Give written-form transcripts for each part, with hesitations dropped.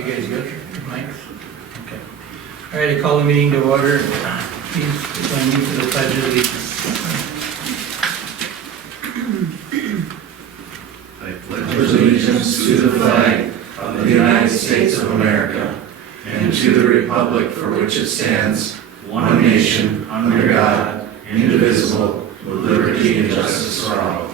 you guys good? Mike? Okay. All right, I call the meeting to order. Please join me for the pledge of allegiance. I pledge allegiance to the flag of the United States of America and to the republic for which it stands, one nation, under God, indivisible, with liberty and justice for all.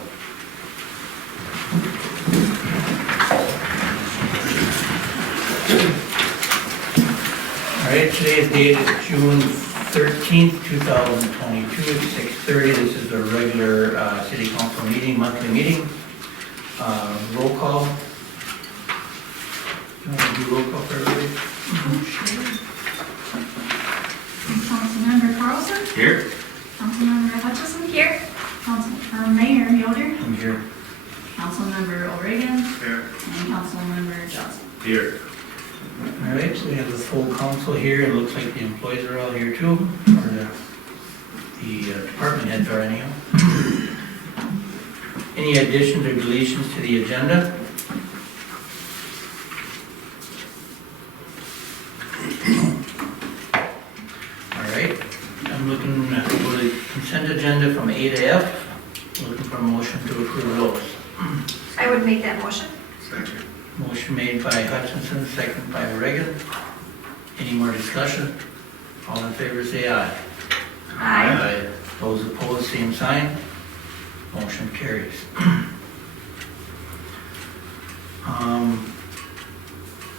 All right, today's date is June 13th, 2022, at 6:30. This is the regular city council meeting, monthly meeting. Roll call. You want to do roll call for everybody? Councilmember Carlson? Here. Councilmember Hutchison? Here. Mayor Yoder? I'm here. Councilmember O'Regan? Here. And Councilmember Johnson. Here. All right, so we have the full council here. It looks like the employees are all here too, or the department heads are anyhow. Any additions or deletions to the agenda? All right, I'm looking for the consent agenda from A to F. Looking for a motion to approve those. I would make that motion. Second. Motion made by Hutchinson, second by Reagan. Any more discussion? All in favor say aye. Aye. Those opposed, same sign. Motion carries.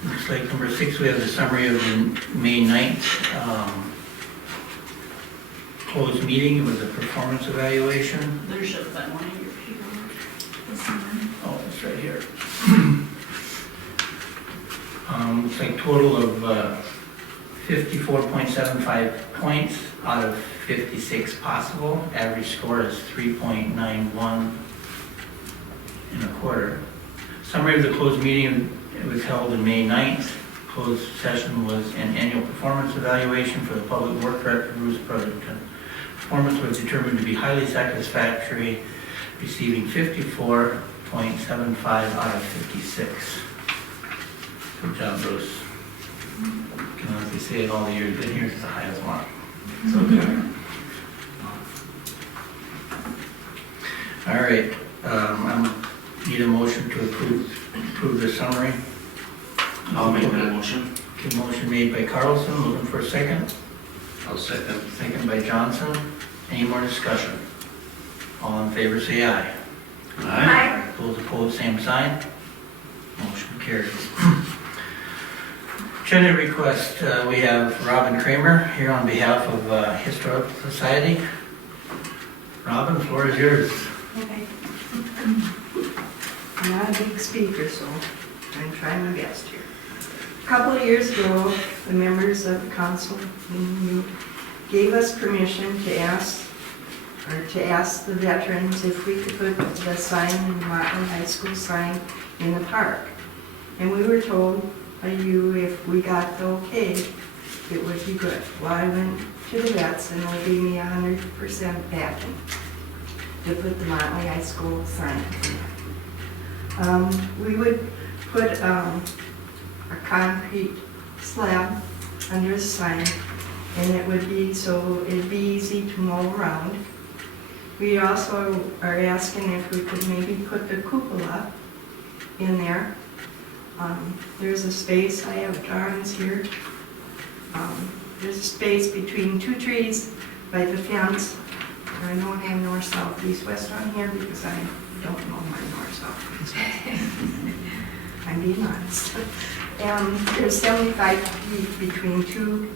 Looks like number 6, we have the summary of the May 9th closed meeting. It was a performance evaluation. There should have been one in your paperwork this morning. Oh, it's right here. Looks like total of 54.75 points out of 56 possible. Average score is 3.91 and a quarter. Summary of the closed meeting, it was held on May 9th. Closed session was an annual performance evaluation for the Public Work Director, Bruce Brotherton. Performance was determined to be highly satisfactory, receiving 54.75 out of 56. Good job, Bruce. Can honestly say it all the years been here, it's the highest one. So good. All right, I need a motion to approve the summary. I'll make that motion. Okay, motion made by Carlson, looking for a second. I'll second. Second by Johnson. Any more discussion? All in favor say aye. Aye. Those opposed, same sign. Motion carries. Agenda request, we have Robin Kramer here on behalf of Historical Society. Robin, the floor is yours. Okay. I'm not a big speaker, so I'm trying my best here. A couple of years ago, the members of the council gave us permission to ask the veterans if we could put the sign, the Motley High School sign, in the park. And we were told by you, if we got the okay, it would be good. Well, I went to the vets and they gave me 100% backing to put the Motley High School sign in. We would put a concrete slab under the sign, and it would be so it'd be easy to mow around. We also are asking if we could maybe put the cupola in there. There's a space, I have drawings here. There's a space between two trees by the fence. I don't have north, south, east, west on here because I don't know my north, south, east, west. I'm being honest. There's 75 feet between two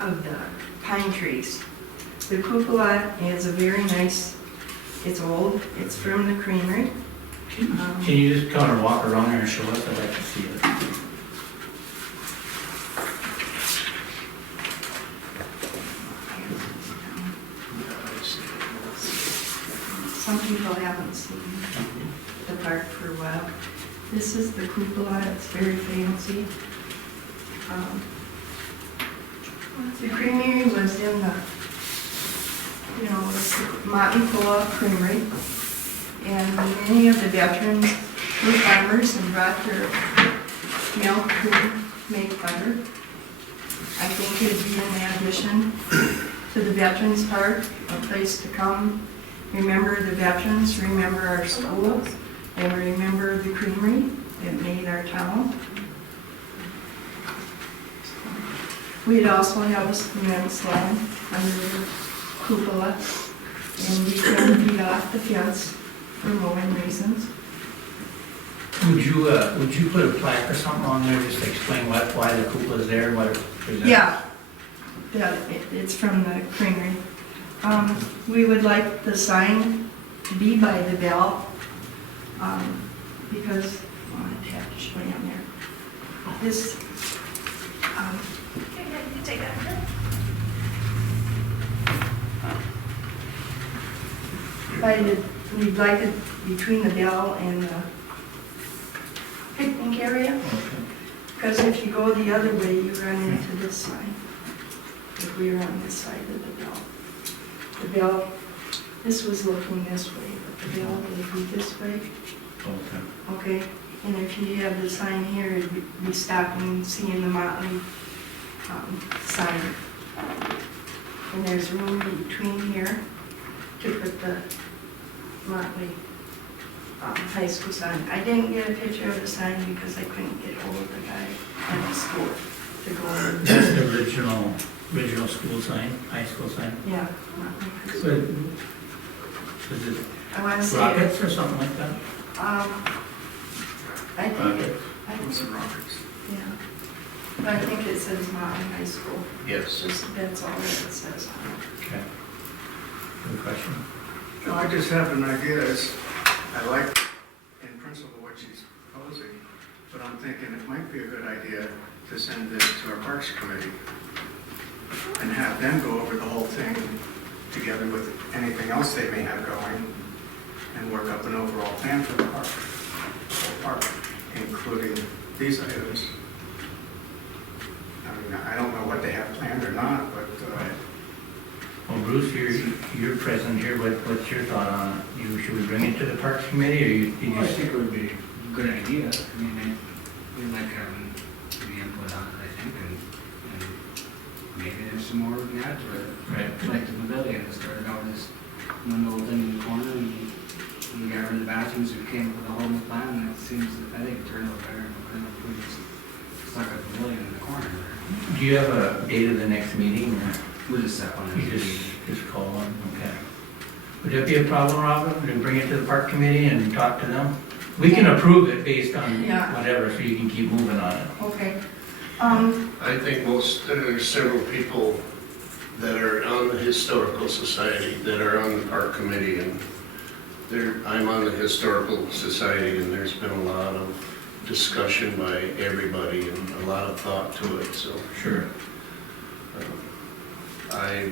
of the pine trees. The cupola is a very nice, it's old, it's from the creamery. Can you just kind of walk around there and show us? I'd like to see it. Some people haven't seen the park for a while. This is the cupola, it's very fancy. The creamery was in the, it's the Motley Creamery. And many of the veterans were farmers and brought their milk to make butter. I think it'd be an addition to the Veterans Park, a place to come, remember the veterans, remember our schools, and remember the creamery that made our town. We'd also have a cement stand under the cupola, and we can feed off the fence for mowing reasons. Would you put a plaque or something on there, just to explain why the cupola's there, what it presents? Yeah, it's from the creamery. We would like the sign to be by the bell, because, I have to show you on there. This, Okay, yeah, you can take that. we'd like it between the bell and the picnic area, Okay. because if you go the other way, you run into this sign. If we were on this side of the bell, this was looking this way, but the bell would be this way. Okay. Okay, and if you have the sign here, it'd be stopping, seeing the Motley sign. And there's room between here to put the Motley high school sign. I didn't get a picture of the sign because I couldn't get hold of the guy at the school to go over. That's the original school sign, high school sign. Yeah, Motley High So, School. is it I want to say. rockets or something like that? I think it, What's the rockets? yeah. But I think it says Motley High School. Yes. That's all that it says on it. Okay. Good question. No, I just have an idea, I like in principle what she's proposing, but I'm thinking it might be a good idea to send this to our Parks Committee and have them go over the whole thing together with anything else they may have going and work up an overall plan for the whole park, including these items. I mean, I don't know what they have planned or not, but Well, Bruce, you're present here, what's your thought on it? Should we bring it to the Parks Committee, or you Well, I just? think it would be a good idea. I mean, we'd like having the input on it, I think, and maybe there's some more we can add to it. Right. Like the pavilion, it started out as one little thing in the corner, and we got rid of the bathrooms, we came up with a whole new plan, and it seems, I think it turned out better than if we just stuck a pavilion in the corner there. Do you have a date of the next meeting, or We'll just set one. you just call one? Okay. Would that be a problem, Robin, to bring it to the Park Committee and talk to them? We can approve it based on Yeah. whatever, so you can keep moving on it. Okay. I think there's several people that are on the Historical Society, that are on the Park Committee, and I'm on the Historical Society, and there's been a lot of discussion by everybody and a lot of thought to it, so Sure. I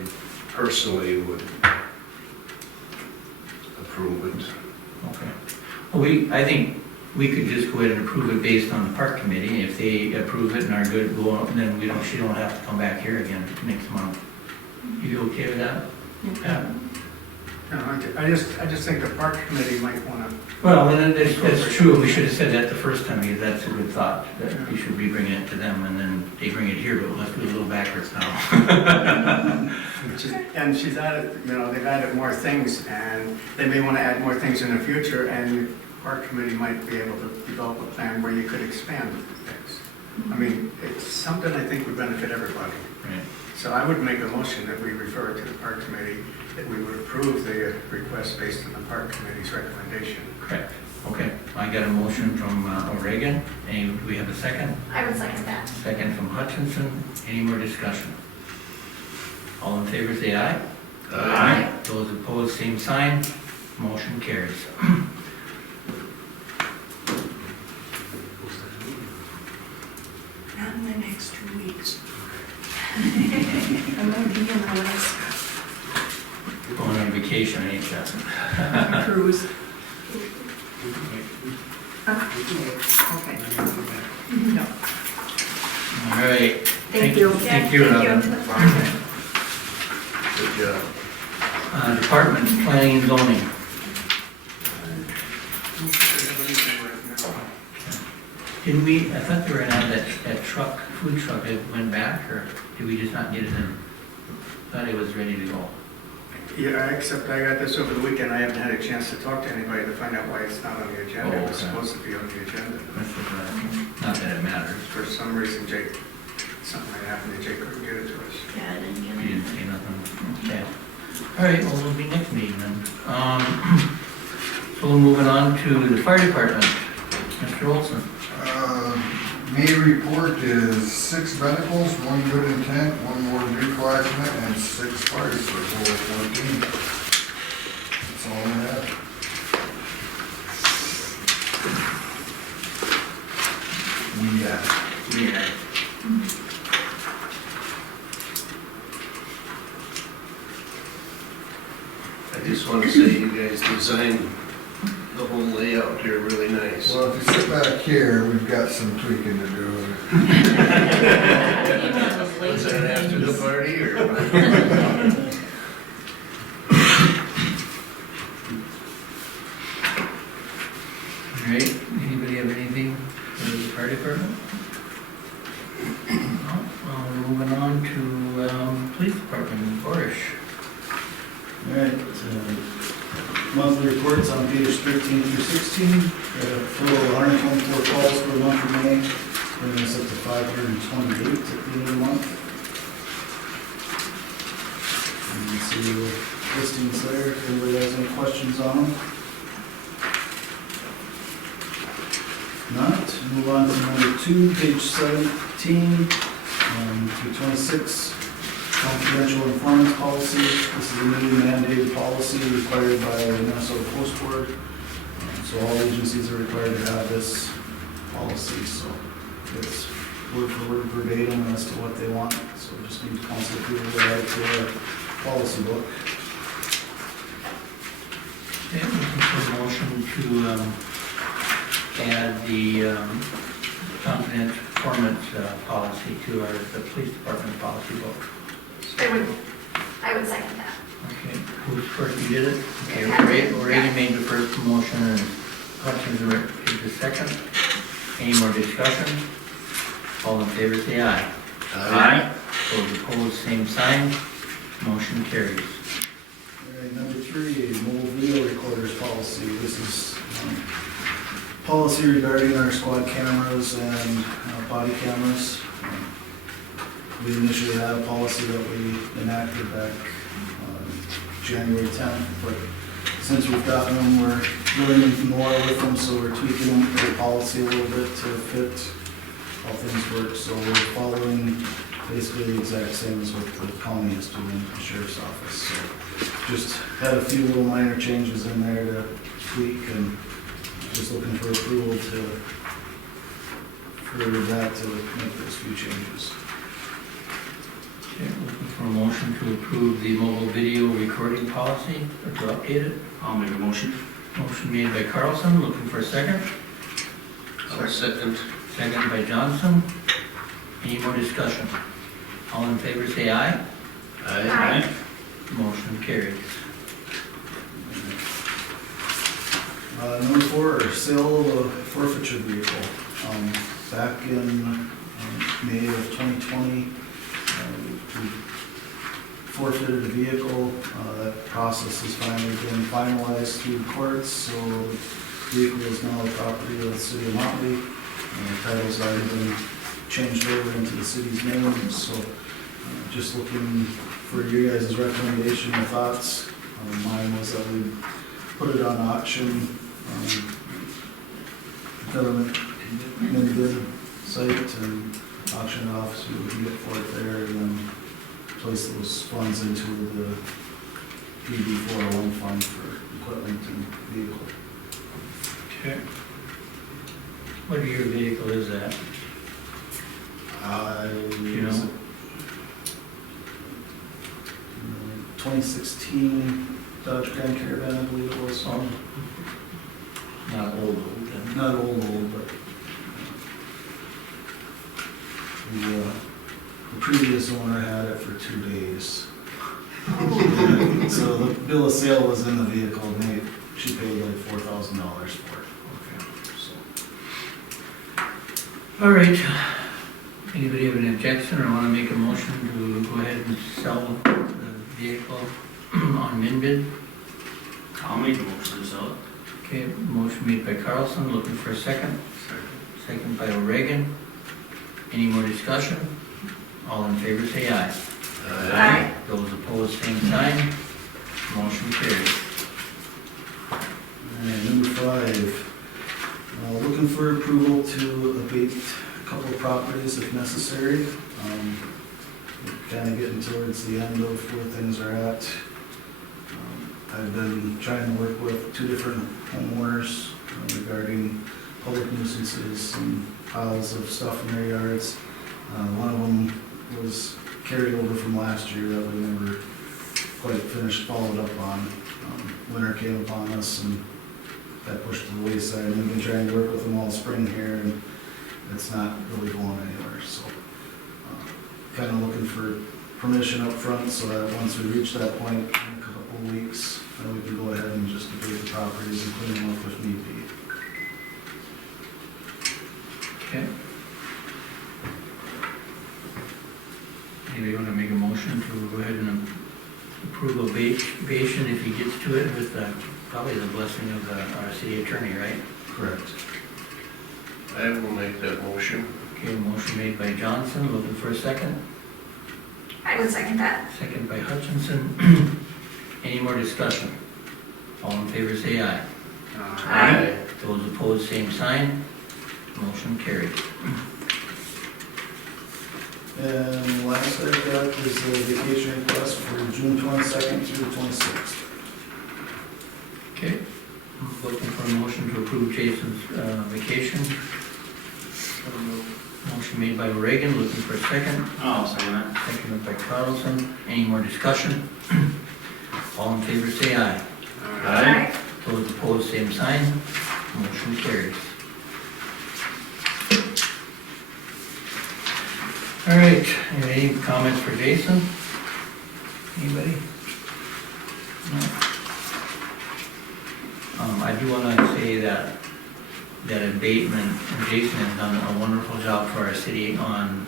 personally would approve it. Okay. Well, I think we could just go ahead and approve it based on the Park Committee. If they approve it and are good, then she don't have to come back here again next month. You okay with that? Yeah. no, I just think the Parks Committee might want to. Well, then that's true. We should have said that the first time, because that's a good thought, that we should be bringing it to them, and then they bring it here, but we'll have to do a little backwards now. And she's added, they've added more things, and they may want to add more things in the future, and the Park Committee might be able to develop a plan where you could expand things. I mean, it's something I think would benefit everybody. Right. So I would make a motion that we refer it to the Park Committee, that we would approve the request based on the Park Committee's recommendation. Correct. Okay. I got a motion from O'Regan. Do we have a second? I would second that. Second from Hutchinson. Any more discussion? All in favor, say aye. Aye. Those opposed, same sign. Motion carries. Not in the next 2 weeks. I'm gonna be in Alaska. Going on vacation, ain't you? on a cruise. Okay. No. All right. Thank you. Thank you, Robin. Good job. Department Planning and Zoning. Didn't we, I thought they were gonna have that truck, food truck that went back, or did we just not get it in? Thought it was ready to go. Yeah, except I got this over the weekend, I haven't had a chance to talk to anybody to find out why it's not on the agenda. It was Oh, okay. supposed to be on the agenda. That's what not that it matters. For some reason, Jake, something might happen that Jake couldn't get it to us. Yeah, I didn't get You didn't it. say nothing? Okay. All right, well, it'll be next meeting then. So we're moving on to the fire department. Mr. Olson. May report is 6 medicals, 1 good intent, 1 motor vehicle accident, and 6 fires for a total of 14. That's all I have. I just want to say you guys designed the whole layout here really nice. Well, if you sit back here, we've got some tweaking to do. Was that after the party or? All right, anybody have anything for the fire department? No? We're moving on to police department, Borish. All right, monthly reports on pages 13 through 16. Got a total of 124 calls for the month of May, bringing us up to 528 at the end of the month. And you can see the listings there, if anybody has any questions on them. Not, move on to number 2, page 17 through 26. Confidential informants policy. This is a new mandated policy required by the Minnesota Post Board. So all agencies are required to have this policy. So it's word for word verbatim as to what they want. So we just need council approval to add to our policy book. Okay, looking for a motion to add the confidential informants policy to the police department policy book. I would second that. Okay, who's first, you did it? Okay, Reagan made the first motion and Hutchins did the second. Any more discussion? All in favor, say aye. Those opposed, same sign. Motion carries. All right, number 3, mobile video recorders policy. This is policy regarding our squad cameras and body cameras. We initially had a policy that we enacted back January 10th, but since we've gotten them, we're learning more with them, so we're tweaking the policy a little bit to fit how things work. So we're following basically the exact same as what the county is doing, the sheriff's office. So just had a few little minor changes in there to tweak, and just looking for approval for that to make those few changes. Okay, looking for a motion to approve the mobile video recording policy, or to update it. I'll make a motion. Motion made by Carlson, looking for a second. I'll second. Second by Johnson. Any more discussion? All in favor, say aye. Aye. Motion carries. Number 4, sale of a forfeiture vehicle. Back in May of 2020, we forfeited a vehicle. That process has finally been finalized through the courts, so the vehicle is now the property of the city of Motley. The title's already been changed over into the city's name, so just looking for you guys' recommendation and thoughts. Mine was that we put it on auction, government bid site, and auction it off, see what we can get for it there, and then place those funds into the PB 401 fund for equipment and vehicle. Okay. What year vehicle is that? You know? 2016 Dodge Grand Caravan, I believe it was. Oh. Not old, then. Not old, but the previous owner had it for 2 days. So the bill of sale was in the vehicle, and she paid like $4,000 for it. Okay. So All right. Anybody have an objection or want to make a motion to go ahead and sell the vehicle on min bid? I'll make a motion to sell it. Okay, motion made by Carlson, looking for a second. Second by O'Regan. Any more discussion? All in favor say aye. Aye. Those opposed, same sign. Motion carries. And number 5, looking for approval to abate a couple of properties if necessary. Kind of getting towards the end of where things are at. I've been trying to work with 2 different homeowners regarding public nuisances and piles of stuff in their yards. One of them was carried over from last year that we never quite followed up on. Winter came upon us and that pushed to the wayside. And we've been trying to work with them all spring here, and it's not really going anywhere. So, kind of looking for permission up front so that once we reach that point in a couple of weeks, then we can go ahead and just abate the properties and clean them up if need be. Okay. Anybody want to make a motion to go ahead and approve ovation if he gets to it with probably the blessing of our city attorney, right? Correct. I will make that motion. Okay, motion made by Johnson, looking for a second. I would second that. Second by Hutchinson. Any more discussion? All in favor say aye. Aye. Those opposed, same sign. Motion carried. And last I've got is the vacation request for June 22nd through the 26th. Okay. Looking for a motion to approve Jason's vacation. Motion made by Reagan, looking for a second. I'll second that. Seconded by Carlson. Any more discussion? All in favor say aye. Aye. Those opposed, same sign. Motion carries. All right, any comments for Jason? Anybody? No? I do want to say that abatement, Jason has done a wonderful job for our city on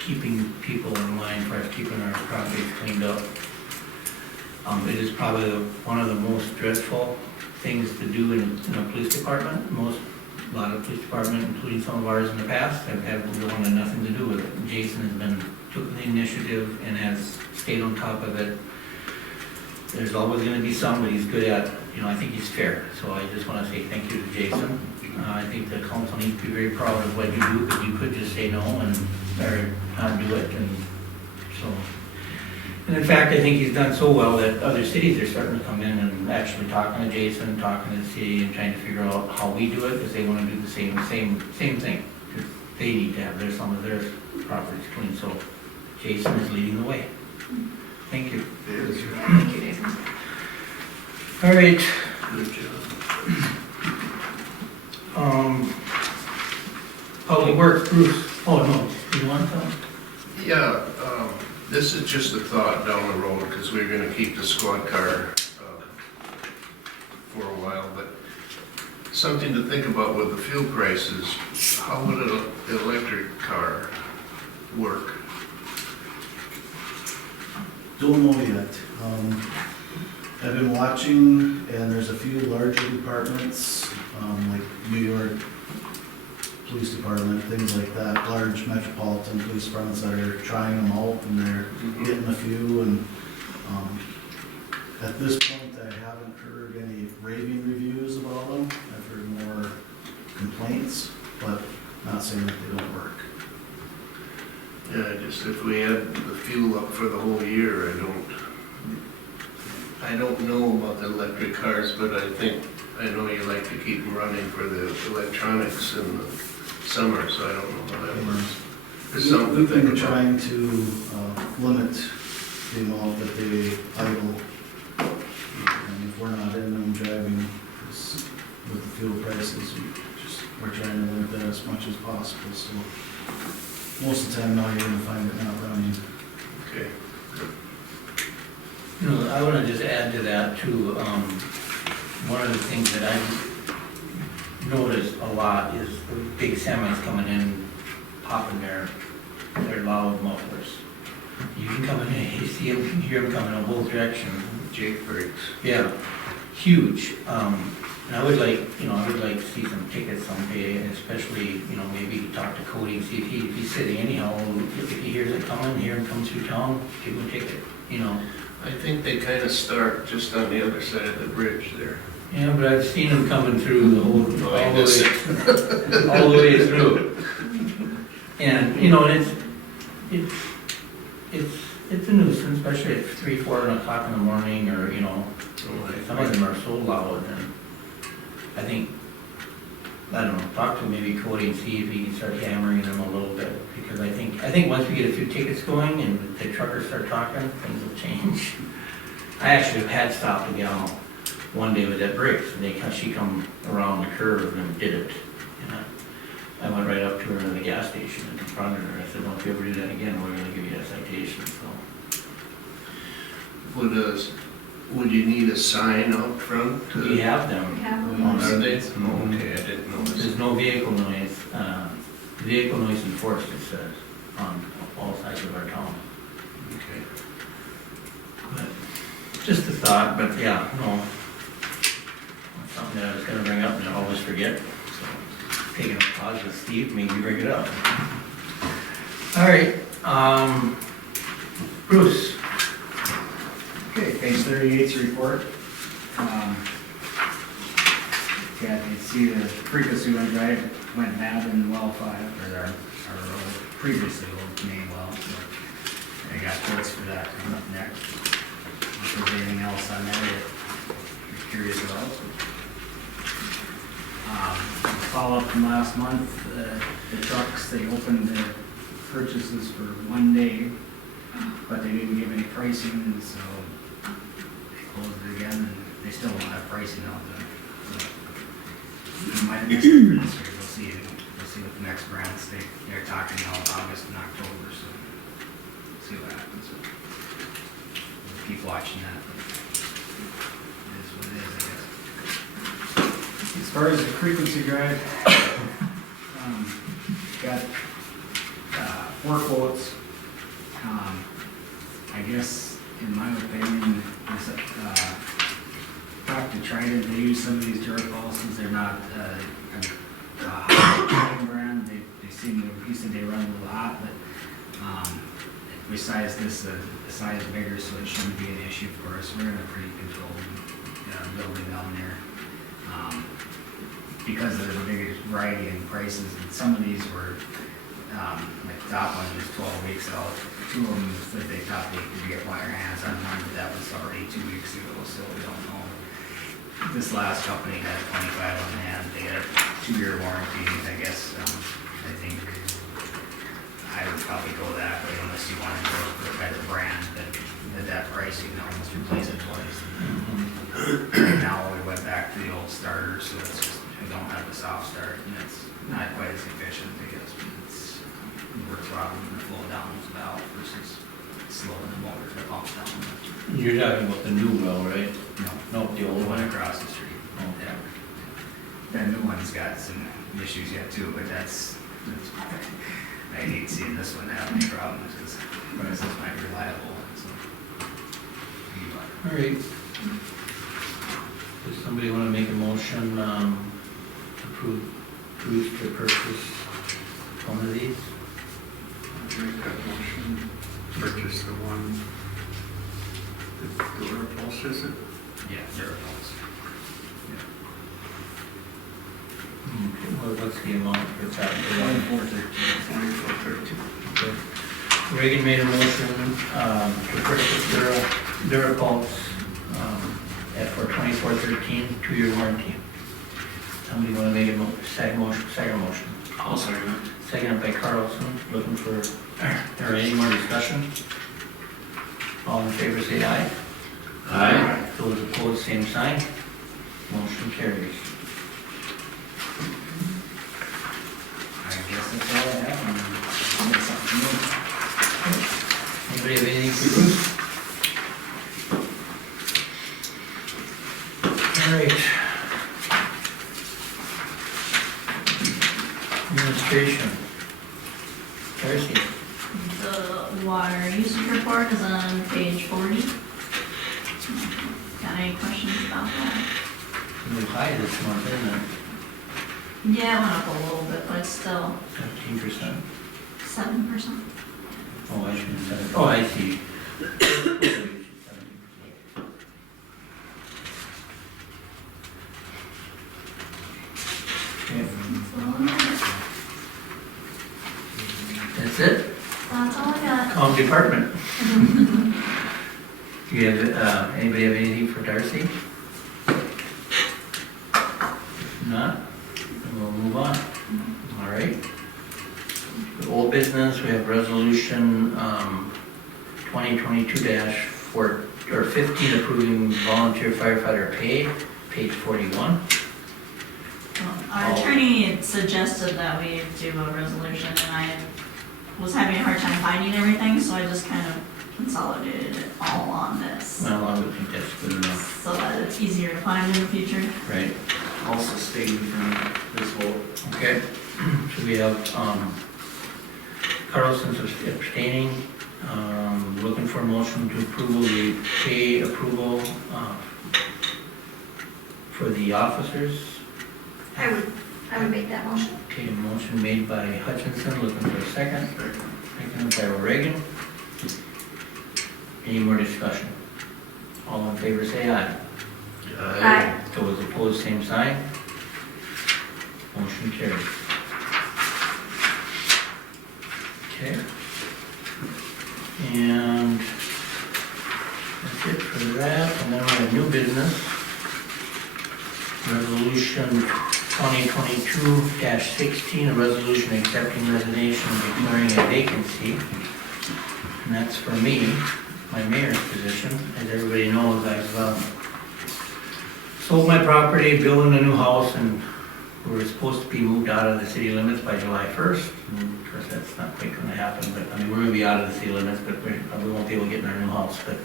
keeping people in line for us, keeping our properties cleaned up. It is probably one of the most dreadful things to do in a police department. A lot of police departments, including some of ours in the past, have wanted nothing to do with it. Jason has took the initiative and has stayed on top of it. There's always going to be somebody who's good at, I think he's fair. So I just want to say thank you to Jason. I think the council needs to be very proud of what you do, because you could just say no or not do it. And in fact, I think he's done so well that other cities are starting to come in and actually talking to Jason, talking to the city, and trying to figure out how we do it, because they want to do the same thing. Because they need to have some of their properties clean. So Jason is leading the way. Thank you. Thank you, Jason. All right. Good job. Public Works, Bruce. Oh, no. You want to? Yeah, this is just a thought down the road, because we're gonna keep the squad car for a while, but something to think about with the fuel prices. How would an electric car work? Don't know yet. I've been watching, and there's a few larger departments, like New York Police Department, things like that, large metropolitan police departments that are trying them out, and they're getting a few, and at this point, I haven't heard any raving reviews about them. I've heard more complaints, but not saying that they don't work. Yeah, just if we had the fuel up for the whole year, I don't know about the electric cars, but I know you like to keep them running for the electronics in the summer, so I don't know how that works. There's something to We've think been about. trying to limit the amount that they idle. And if we're not in them driving, 'cause with the fuel prices, we're trying to limit that as much as possible. So most of the time now you're gonna find it not running. Okay. I want to just add to that too. One of the things that I've noticed a lot is the big semis coming in popping their loud mufflers. You can come in, you see them, you can hear them coming in both directions. Jake breaks. Yeah, huge. And I would like, I would like to see some tickets someday, and especially, maybe talk to Cody and see if he's sitting anyhow, if he hears it coming, hear him come through town, give him a ticket, I think they kind of start just on the other side of the bridge there. Yeah, but I've seen them coming through the whole, Oh, I miss it. all the way through. And, it's a nuisance, especially at 3, 4 o'clock in the morning, or, some of them are so loud, and I think, I don't know, talk to maybe Cody and see if he can start hammering them a little bit, because I think once we get a few tickets going and the truckers start talking, things will change. I actually had stopped a gal one day with that brakes, and she come around the curve and did it. And I went right up to her in the gas station and confronted her. I said, "Don't you ever do that again, we're gonna give you a citation." So Would you need a sign out front? we have them. We have Oh, them. are they? Okay, I didn't know this. There's no vehicle noise enforced, it says, on all sides of our town. Okay. But just a thought, but yeah, no. That's something that I was gonna bring up and I always forget. So taking a pause with Steve made me bring it up. All right, Bruce. Okay, page 38's report. Yeah, you see the frequency went bad in well 5, or our previously old main well, so I got quotes for that coming up next. If there's anything else on there that you're curious about. Follow up from last month, the trucks, they opened the purchases for 1 day, but they didn't give any pricing, and so they closed it again, and they still don't have pricing out there. You might have missed it for this year, we'll see what the next brands, they're talking now August and October, so we'll see what happens. We'll keep watching that, but it is what it is, I guess. As far as the frequency drive, got 4 quotes. I guess, in my opinion, talk to Trident, they use some of these jerk pulses, they're not a high brand, they seem to, he said they run a little hot, but we sized this a size bigger, so it shouldn't be an issue for us. We're in a pretty controlled building down there. Because of the big variety in prices, and some of these were, like the top one was 12 weeks out. 2 of them said they thought they could get wire hands on one, but that was already 2 weeks ago, so we don't know. This last company had 25 on hand, they had a 2-year warranty, I guess. I think I would probably go that way unless you wanted to go for a better brand that pricing, almost replace it twice. Right now we went back to the old starter, so it's just, we don't have the soft start, and it's not quite as efficient, I guess, but it's, we're throttling the flow down the valve versus slowing the motor to pump down. You're talking about the new well, right? No, No, the the old one one. across the street. Oh. Yeah. That new one's got some issues yet too, but that's I hate seeing this one have any problems, because this is my reliable one, so. All right. Does somebody want to make a motion, to approve Bruce to purchase one of these? I'll make that motion, purchase the one, the door pulse, is it? Yeah, zero volts. Okay, well, what's the amount for that? 2413. 2413. Okay. Reagan made a motion, to purchase Durapulse, for 2413, 2-year warranty. Somebody want to make a second motion? I'll second it. Seconded by Carlson, looking for, or any more discussion? All in favor say aye. Aye. Those opposed, same sign. Motion carries. I guess that's all I have. And something new. Anybody have anything for Bruce? All right. Administration. Darcy? The water usage report is on page 40. Got any questions about that? A little high this month, isn't it? Yeah, it went up a little bit, but it's still 15%. 7%. Oh, I should have said it. Oh, I see. Okay, that's it? That's all I got. Calm department. Do you have, anybody have anything for Darcy? If not, then we'll move on. All right. The old business, we have resolution, 2022-4, or 15, approving volunteer firefighter pay, page 41. Our attorney had suggested that we do a resolution, and I was having a hard time finding everything, so I just kind of consolidated it all on this, Well, I would think that's good enough, so that it's easier to find in the future. right? Also stating from this vote. Okay, so we have, Carlson's abstaining, looking for a motion to approval, the pay approval, for the officers. I would make that motion. Okay, motion made by Hutchinson, looking for a second. Second by O'Regan. Any more discussion? All in favor say aye. Aye. Those opposed, same sign. Motion carries. Okay. And that's it for that, and then we have new business. Resolution 2022-16, a resolution accepting resignation and declaring a vacancy. And that's for me, my mayor's position. As everybody knows, I've sold my property, building a new house, and we were supposed to be moved out of the city limits by July 1st. And of course, that's not quite going to happen, but I mean, we're going to be out of the city limits, but we won't be able to get in our new house. But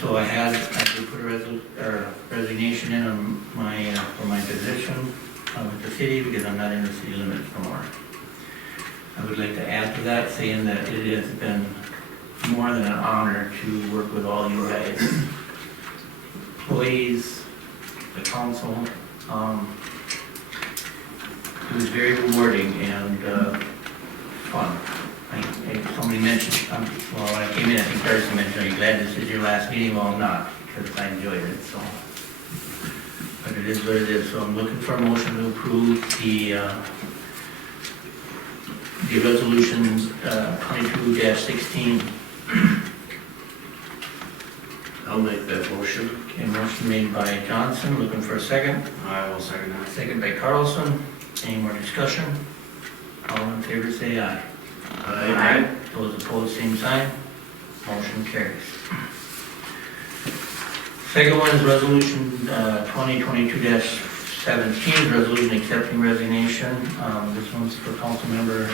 so I did put a resignation in on my, for my position with the city, because I'm not in the city limits no more. I would like to add to that, saying that it has been more than an honor to work with all you guys, employees, the council. It was very rewarding and fun. Somebody mentioned, well, when I came in, I think Darcy mentioned, are you glad this is your last meeting? Well, I'm not, because I enjoyed it, so. But it is what it is, so I'm looking for a motion to approve the resolution 22-16. I'll make that motion. Okay, motion made by Johnson, looking for a second. I will second that. Second by Carlson. Any more discussion? All in favor say aye. Aye. Those opposed, same sign. Motion carries. Second one is resolution 2022-17, resolution accepting resignation. This one's for council member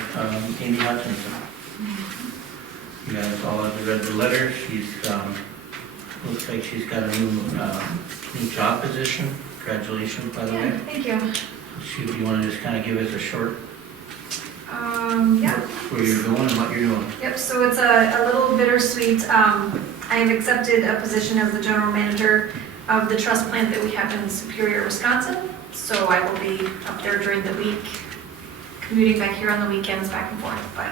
Amy Hutchinson. You guys all have read the letter. She's, looks like she's got a new job position. Congratulations, by the way. Thank you. You want to just kind of give us a short, Yeah. where you're going and what you're doing? Yep, so it's a little bittersweet. I have accepted a position as the general manager of the trust plant that we have in Superior, Wisconsin. So I will be up there during the week, commuting back here on the weekends, back and forth. But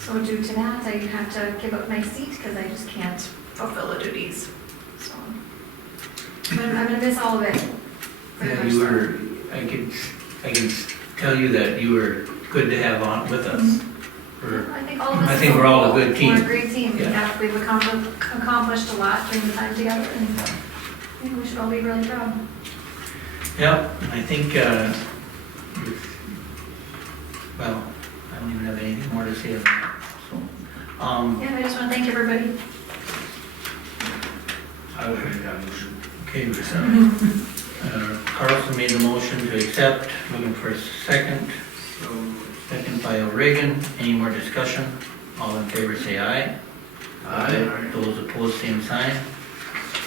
so due to that, I have to give up my seat because I just can't fulfill the duties. So but I'm gonna miss all of it. Very Yeah, much you so. were, I can tell you that you were good to have on with us. I think all of us. I think we're all a good team. We're a great team. Yeah. Yeah, we've accomplished a lot during the time together, and I think we should all be really proud. Yep, and I think, well, I don't even have anything more to say about that, so. Yeah, I just want to thank everybody. I will make that motion. Okay, Carlson made the motion to accept, looking for a second. Second by O'Regan. Any more discussion? All in favor say aye. Aye. Those opposed, same sign.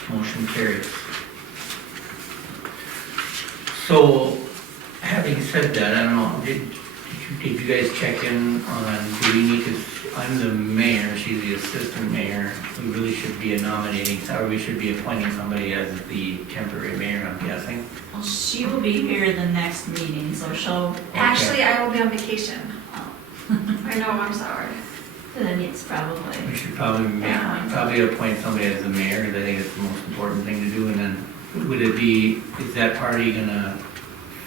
Motion carries. So, having said that, I don't know, did Did you guys check in on, do we need to, I'm the mayor, she's the assistant mayor. We really should be nominating, or we should be appointing somebody as the temporary mayor, I'm guessing. Well, she will be here the next meeting, so she'll, Actually, I will be on vacation. oh, I know, I'm sorry. then it's probably, We should probably appoint somebody as the mayor, because I think it's the most important thing to do. And then, would it be, is that party gonna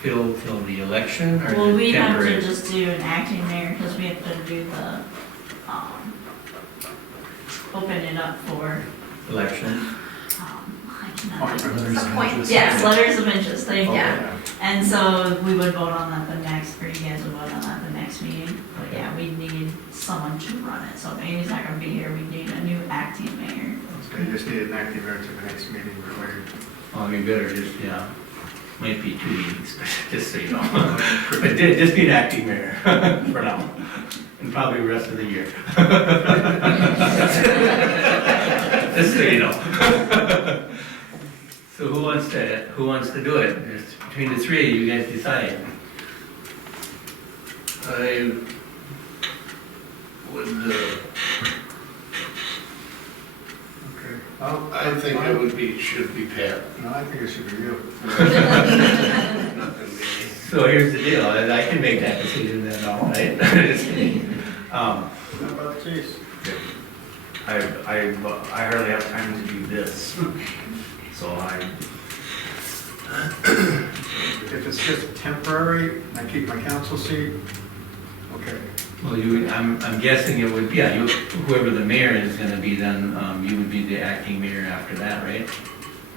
fill till the election, or well, is we it have to temporary? just do an acting mayor, because we have to do the, open it up for, Election? I cannot. It's a point. Yes, letters of interest, there you go. Yeah. And so we would vote on that the next, or you guys would vote on that the next meeting. But yeah, we need someone to run it, so if Amy's not gonna be here, we need a new acting mayor. So you just need an active mayor to the next meeting, really. Well, we better just, yeah, might be 2 meetings, just so you know. But just be an acting mayor for now, and probably the rest of the year. Just so you know. So who wants to do it? It's between the three of you, guys decide. I would, Okay. I think it would be, should be Pat. No, I think it should be you. So here's the deal, I can make that decision then, all right? Just kidding. How about Chase? I hardly have time to do this, so If it's just temporary, I keep my council seat, okay. Well, I'm guessing it would, yeah, whoever the mayor is gonna be then, you would be the acting mayor after that, right?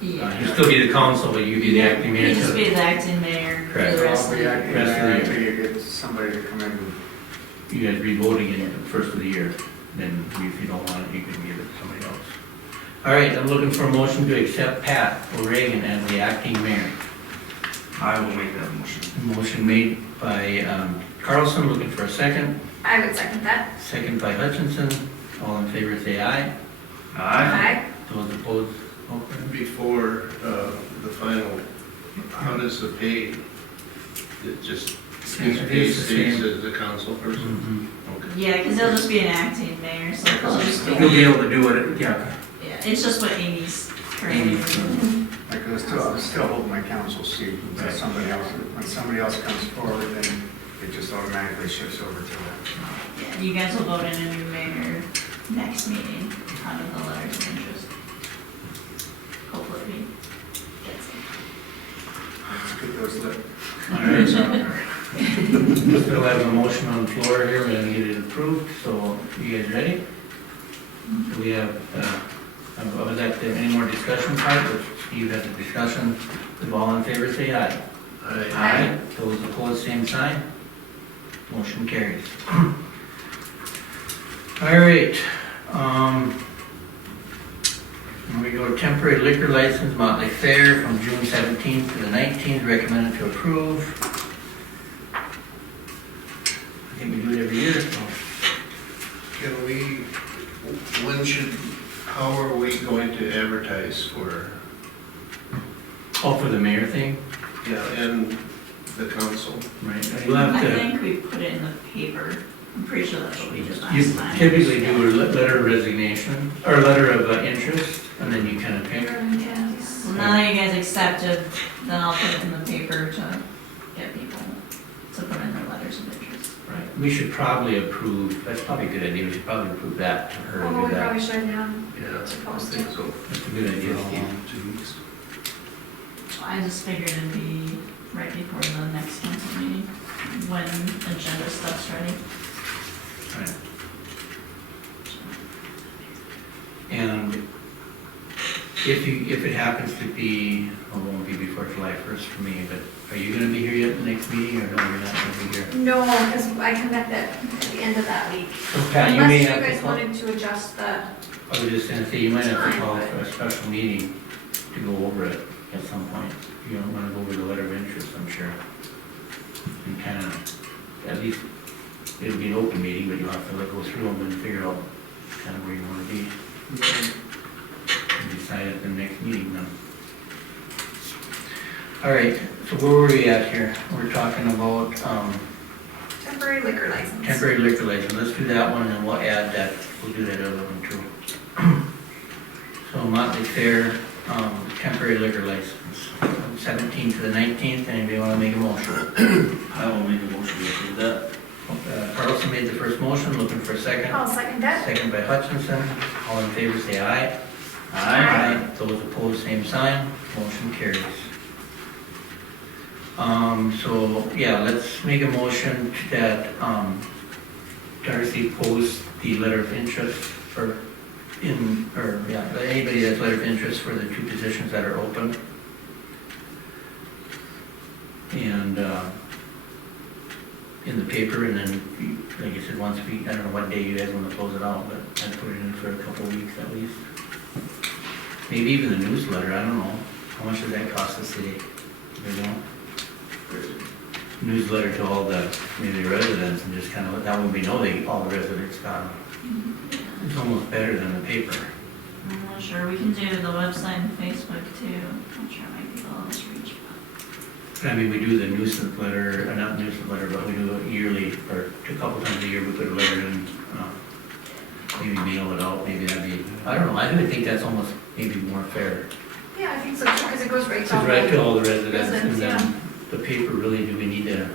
Yeah. You'd still be the council, but you'd be the acting mayor. He'd just so- be the acting mayor for Correct. the rest I'll of be the acting year. Rest of the mayor year. until you get somebody to come in. You guys be voting in the first of the year, then if you don't want it, you can give it to somebody else. All right, I'm looking for a motion to accept Pat O'Regan as the acting mayor. I will make that motion. Motion made by Carlson, looking for a second. I would second that. Second by Hutchinson. All in favor, say aye. Aye. Those opposed, open. Before the final, how does the pay? It just, his pay It's the stays same. as the council person? Mhm. Okay. Yeah, because he'll just be an acting mayor, so he'll just You'll do, be able to do it, yeah. yeah, it's just what Amy's currently Amy's doing. Like, I'm still holding my council seat until Right. somebody else, when somebody else comes forward, then it just automatically shifts over to that. Yeah, you guys will vote in a new mayor next meeting out of the letters of interest. Hopefully we get some. Let's get those lit. All right. Still have a motion on the floor here, we're gonna get it approved, so you guys ready? We have, was that any more discussion part, which Steve had the discussion, if all in favor say aye. Aye. Those opposed, same sign. Motion carries. All right, we go temporary liquor license, Motley Fair from June 17th to the 19th, recommended to approve. I think we do it every year, so. Can we, how are we going to advertise for, Oh, for the mayor thing, and the council? right? You'll have I to, think we put it in the paper. I'm pretty sure that's what we did you last time. typically do a letter of resignation, or a letter of interest, and then you kind of pick. Yes. Well, now that you guys accepted, then I'll put it in the paper to get people to put in their letters of interest. Right. We should probably approve, that's probably a good idea, we should probably approve that to her, Oh, to we do that. probably should, yeah. Yeah, I Supposed think to. so. That's a good idea, Steve. 2 weeks. I just figured it'd be right before the next council meeting, when agenda stuff's ready. Right. And if it happens to be, well, it won't be before July 1st for me, but are you gonna be here yet the next meeting, or no, you're not gonna be here? No, because I come back at the end of that week. So Pat, you may Unless you have to guys call, wanted to adjust the, I was just gonna say, you might have to Fine, call but- for a special meeting to go over it at some point. You don't wanna go over the letter of interest, I'm sure. And kind of, at least, it'll be an open meeting, but you'll have to go through them and figure out kind of where you wanna be. And decide at the next meeting then. All right, so where were we at here? We're talking about, temporary liquor license. Temporary liquor license, let's do that one, and we'll add that, we'll do that other one too. So Motley Fair, temporary liquor license, 17th to the 19th, anybody wanna make a motion? I will make a motion to approve that. Carlson made the first motion, looking for a second. I'll second that. Second by Hutchinson, all in favor say aye. Aye. Those opposed, same sign, motion carries. So, yeah, let's make a motion that, Darcy post the letter of interest for, anybody that's letter of interest for the two positions that are open. And, in the paper, and then, like you said, once a week, I don't know what day you guys want to close it out, but I'd put it in for a couple of weeks at least. Maybe even the newsletter, I don't know. How much does that cost the city? You know? Newsletter to all the community residents, and just kind of, that way we know all the residents got them. It's almost better than the paper. I'm not sure, we can do the website and Facebook too, I'm sure it might be a little reach, but. I mean, we do the newsletter, not newsletter, but we do it yearly, or a couple times a year, we put a letter in, maybe mail it out, maybe that'd be, I don't know, I would think that's almost maybe more fair. Yeah, I think so too, because it goes right to all It's right the. to all the residents, and Residents, yeah. then the paper, really, do we need to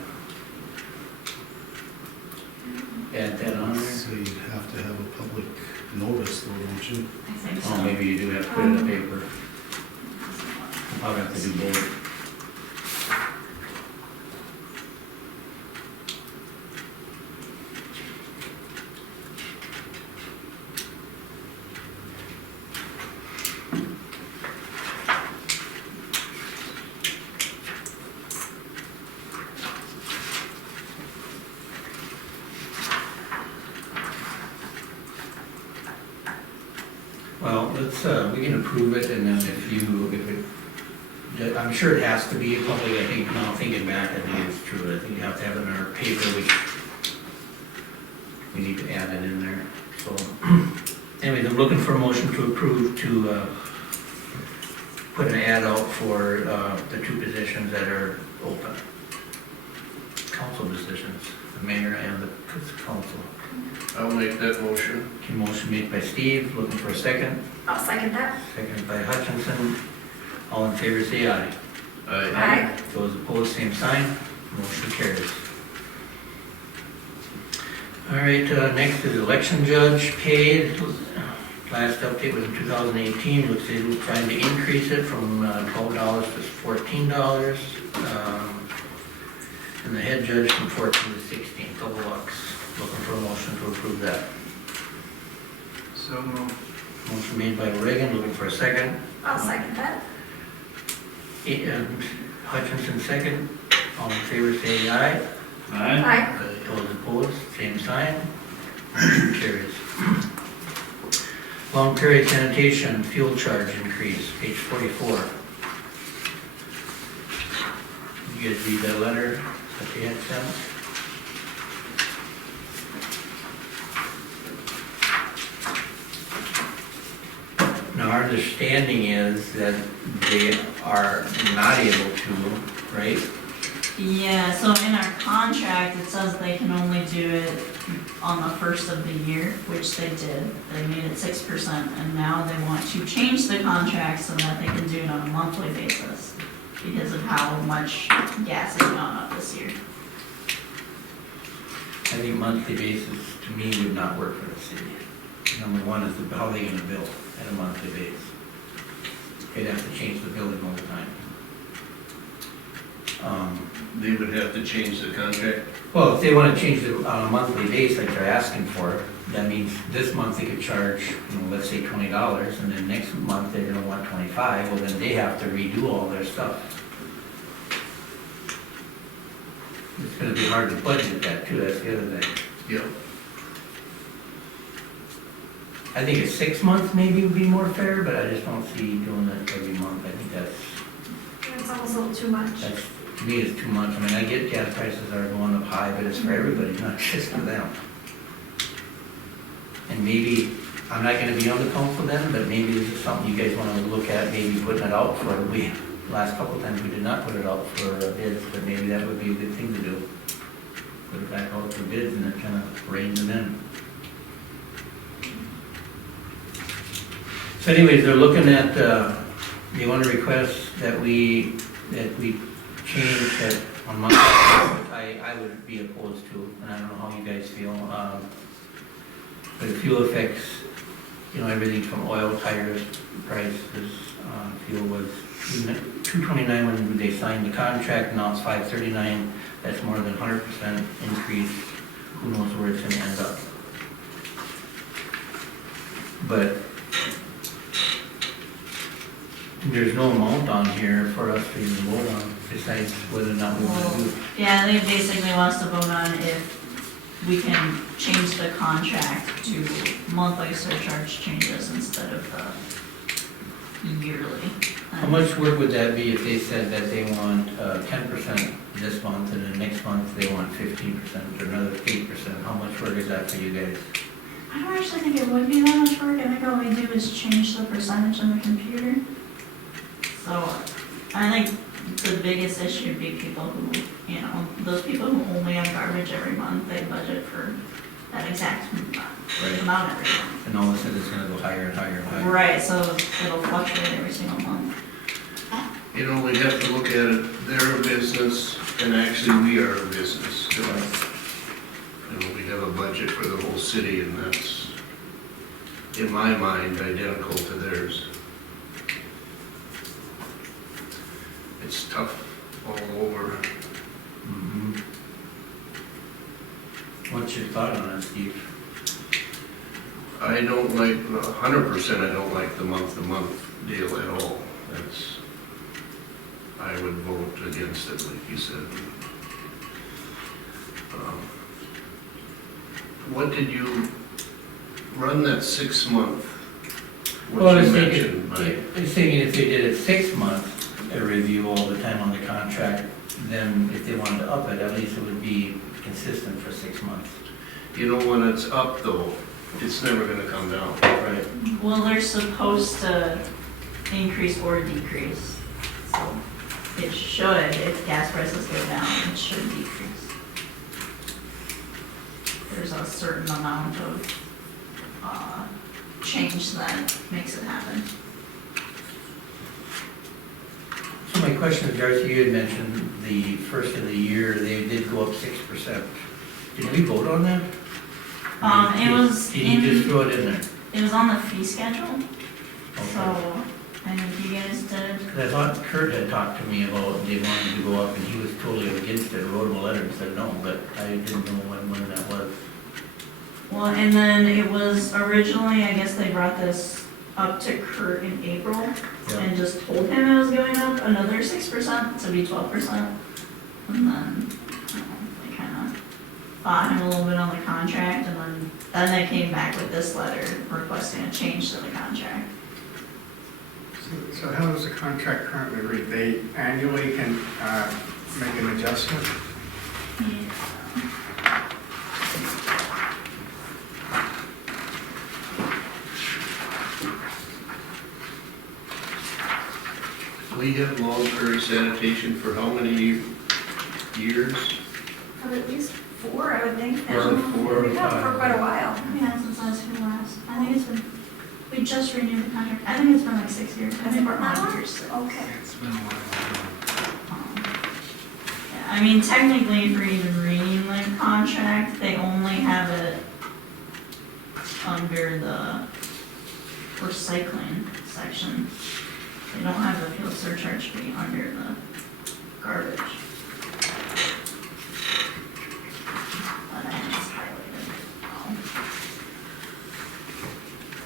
add that on there? So you'd have to have a public notice though, don't you? I think so. Oh, maybe you do have to put it in the paper. We'll probably have to do both. Well, let's, we can approve it, and then I'm sure it has to be public, I think, now thinking back, I think it's true, I think you have to have it in our paper, we need to add it in there, so. Anyways, I'm looking for a motion to approve to, put an ad out for, the two positions that are open. Council positions, the mayor and the council. I'll make that motion. Okay, motion made by Steve, looking for a second. I'll second that. Second by Hutchinson. All in favor, say aye. Aye. Those opposed, same sign. Motion carries. All right, next is election judge paid. Last update was in 2018. Looks like we're trying to increase it from $12 to $14. And the head judge from 14 to 16, couple bucks. Looking for a motion to approve that. So moved. Motion made by Reagan, looking for a second. I'll second that. Hutchinson second. All in favor say aye. Aye. Those opposed, same sign. Motion carries. Long Prairie Sanitation fuel charge increase, page 44. You guys read that letter that they had sent? Now, our understanding is that they are not able to, right? Yeah, so in our contract, it says they can only do it on the first of the year, which they did. They made it 6%, and now they want to change the contract so that they can do it on a monthly basis because of how much gas has gone up this year. I think monthly basis, to me, would not work for the city. Number one is how they gonna bill at a monthly basis. They'd have to change the billing all the time. They would have to change the contract. Well, if they wanna change it on a monthly basis like they're asking for, that means this month they could charge, let's say $20, and then next month they're gonna want 25, well then they have to redo all their stuff. It's gonna be hard to budget that too, that's the other thing. Yep. I think a 6 months maybe would be more fair, but I just don't see doing it every month. I think It's almost a little too much. that's, to me, it's too much. I mean, I get gas prices are going up high, but it's for everybody, not just for them. And maybe, I'm not gonna be on the council then, but maybe this is something you guys wanna look at, maybe putting it out for, last couple of times we did not put it out for bids, but maybe that would be a good thing to do. put it back out for bids and it kind of reins them in. So anyways, they're looking at, they want to request that we change that on monthly, which I would be opposed to, and I don't know how you guys feel. But fuel affects, you know, everything from oil, tires, prices, fuel was $2.29 when they signed the contract, now it's $5.39. That's more than 100% increase. Who knows where it's gonna end up? But there's no amount on here for us to even vote on, besides whether or not we want to do it. Yeah, they basically want us to vote on if we can change the contract to monthly surcharge changes instead of the yearly. How much work would that be if they said that they want 10% this month and then next month they want 15% or another 8%? How much work is that for you guys? I don't actually think it would be that much work. I think all we do is change the percentage on the computer. So I think the biggest issue would be people who, you know, those people who only have garbage every month, they budget for that exact amount every month. And all of a sudden it's gonna go higher and higher and higher. Right, so it'll fluctuate every single month. You know, we have to look at it, they're a business, and actually we are a business. You know, we have a budget for the whole city, and that's, in my mind, identical to theirs. It's tough all over. Mhm. What's your thought on that, Steve? I don't like, 100% I don't like the month-to-month deal at all. That's, I would vote against it, like you said. What did you run that 6 month? Well, I What was you thinking, mentioned, I was thinking if they did it 6 months, a review all the time on the contract, then if they wanted to up it, at least it would be consistent for 6 months. you know, when it's up though, it's never gonna come down. Right. Well, they're supposed to increase or decrease. So it should, if gas prices go down, it should decrease. There's a certain amount of change that makes it happen. So my question is, Darcy, you had mentioned the first of the year, they did go up 6%. Did we vote on that? It was Did you just throw it in there? It was on the fee schedule, Okay. so I think you guys did. 'Cause I thought Kurt had talked to me about they wanted to go up and he was totally against it, wrote him a letter and said no, but I didn't know when that was. Well, and then it was originally, I guess they brought this up to Kurt in April Yeah. and just told him it was going up another 6%, so it'd be 12%. And then, I don't know, they kind of fought him a little bit on the contract, and then they came back with this letter requesting a change to the contract. So how does the contract currently read? They annually can make an adjustment? We have Long Prairie Sanitation for how many years? For at least 4, I would think. Was it 4 or We've had it for 5? quite a while. Yeah, since last year last. I think it's been, we just renewed the contract. I think it's been like 6 years. I think we're on year 6. Okay. It's been a while. Yeah, I mean, technically, for even reading the contract, they only have it under the recycling section. They don't have the fuel surcharge fee under the garbage. But I think it's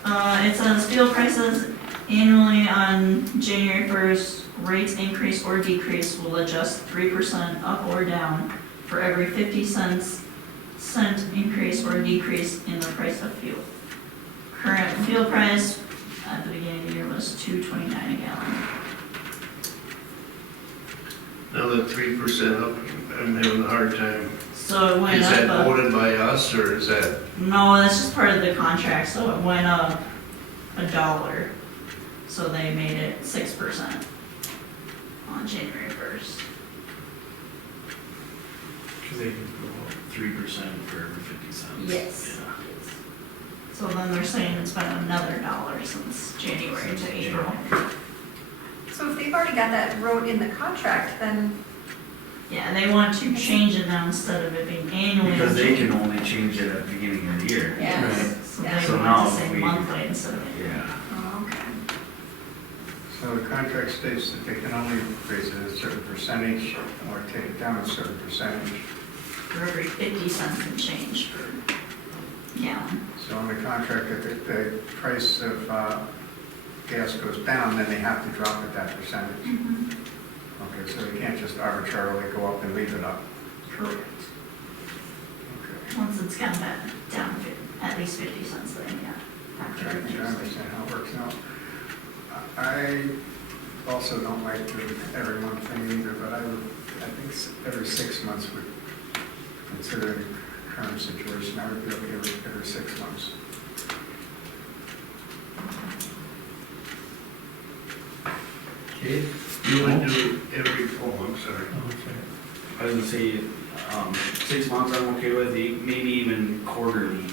highlighted. It says fuel prices annually on January 1st, rates increase or decrease will adjust 3% up or down for every 50 cent increase or decrease in the price of fuel. Current fuel price at the beginning of the year was $2.29 a gallon. Now that 3% up, I'm having a hard time. So it went Is that up. voted by us, or is that, No, that's just part of the contract, so it went up $1. So they made it 6% on January 1st. Cause they didn't go up. 3% for every 50 cents. Yes. Yeah. So then they're saying it's been another $1 since January to April. So if they've already got that wrote in the contract, then, Yeah, they want to change it now instead of it being annually. Because they can only change it at the beginning of the year. Yes, so Yeah. they So want now to say we- monthly instead of. Yeah. oh, okay. So the contract states that they can only raise it a certain percentage or take it down a certain percentage. For every 50 cents and change per gallon. So in the contract, if the price of gas goes down, then they have to drop it that percentage. Okay, so they can't just arbitrarily go up and leave it up. Correct. Okay. Once it's gotten that down at least 50 cents, then yeah. I'm trying to understand how it works out. I also don't like the every month thing either, but I think every 6 months would, considering the current situation, I would be okay with every 6 months. Okay. You would do every, oh, I'm sorry. Oh, sorry. I was gonna say, 6 months I'm okay with, maybe even quarterly.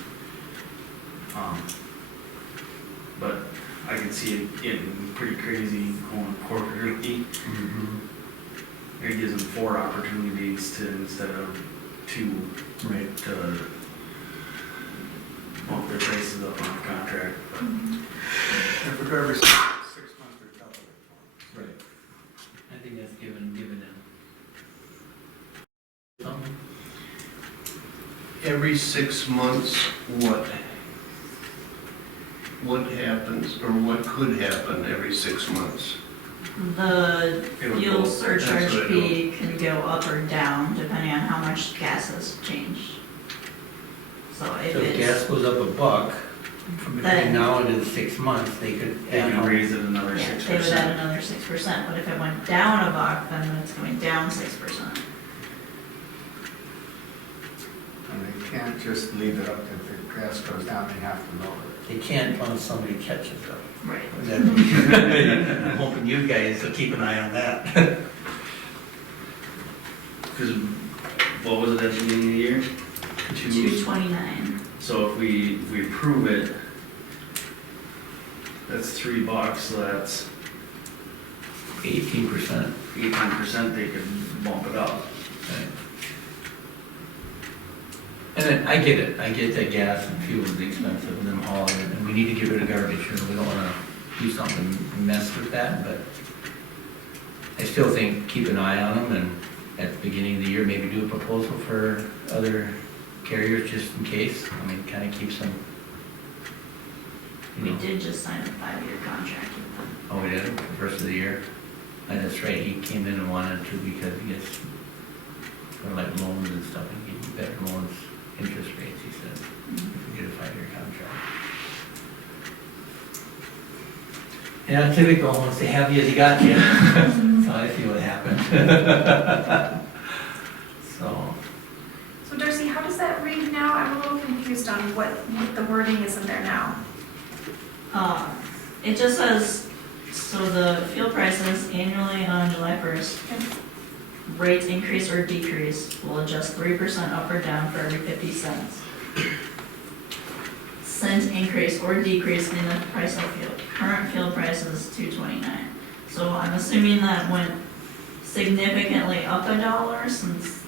But I can see it getting pretty crazy going quarterly. It gives them 4 opportunities to, instead of 2, Right. to bump their prices up on the contract. If we go every 6 months, we double it. Right. I think that's given them. Something? Every 6 months, what happens, or what could happen every 6 months? The It would fuel go- surcharge that's what I fee can go up or down depending on how much gas has changed. So if So if gas it's, goes up $1 from between Then- now and the 6 months, they could They add can on. raise it another yeah, 6%. they would add another 6%, but if it went down $1, then it's going down 6%. And they can't just leave it up if the gas goes down, they have to lower it. They can't unless somebody catches them. Right. I'm hoping you guys will keep an eye on that. Because what was it at the beginning of the year? 229. So if we approve it, that's $3, so that's 18%. 18%, they could bump it up. And then, I get it, I get that gas and fuel is expensive and them hauling it, and we need to get rid of garbage, and we don't wanna do something and mess with that, but I still think keep an eye on them, and at the beginning of the year, maybe do a proposal for other carriers just in case. I mean, kinda keeps them. We did just sign a 5-year contract with them. Oh, we did, the first of the year? And that's right, he came in and wanted to because he gets, for like loans and stuff, he gets better loans, interest rates, he said, if we get a 5-year contract. Yeah, typical, once they have you, they got you. So I see what happened. So, So Darcy, how does that read now? I'm a little confused on what the wording is in there now. It just says, so the fuel prices annually on July 1st, rates increase or decrease, will adjust 3% up or down for every 50 cents. Cent increase or decrease in the price of fuel. Current fuel price is $2.29. So I'm assuming that went significantly up $1 since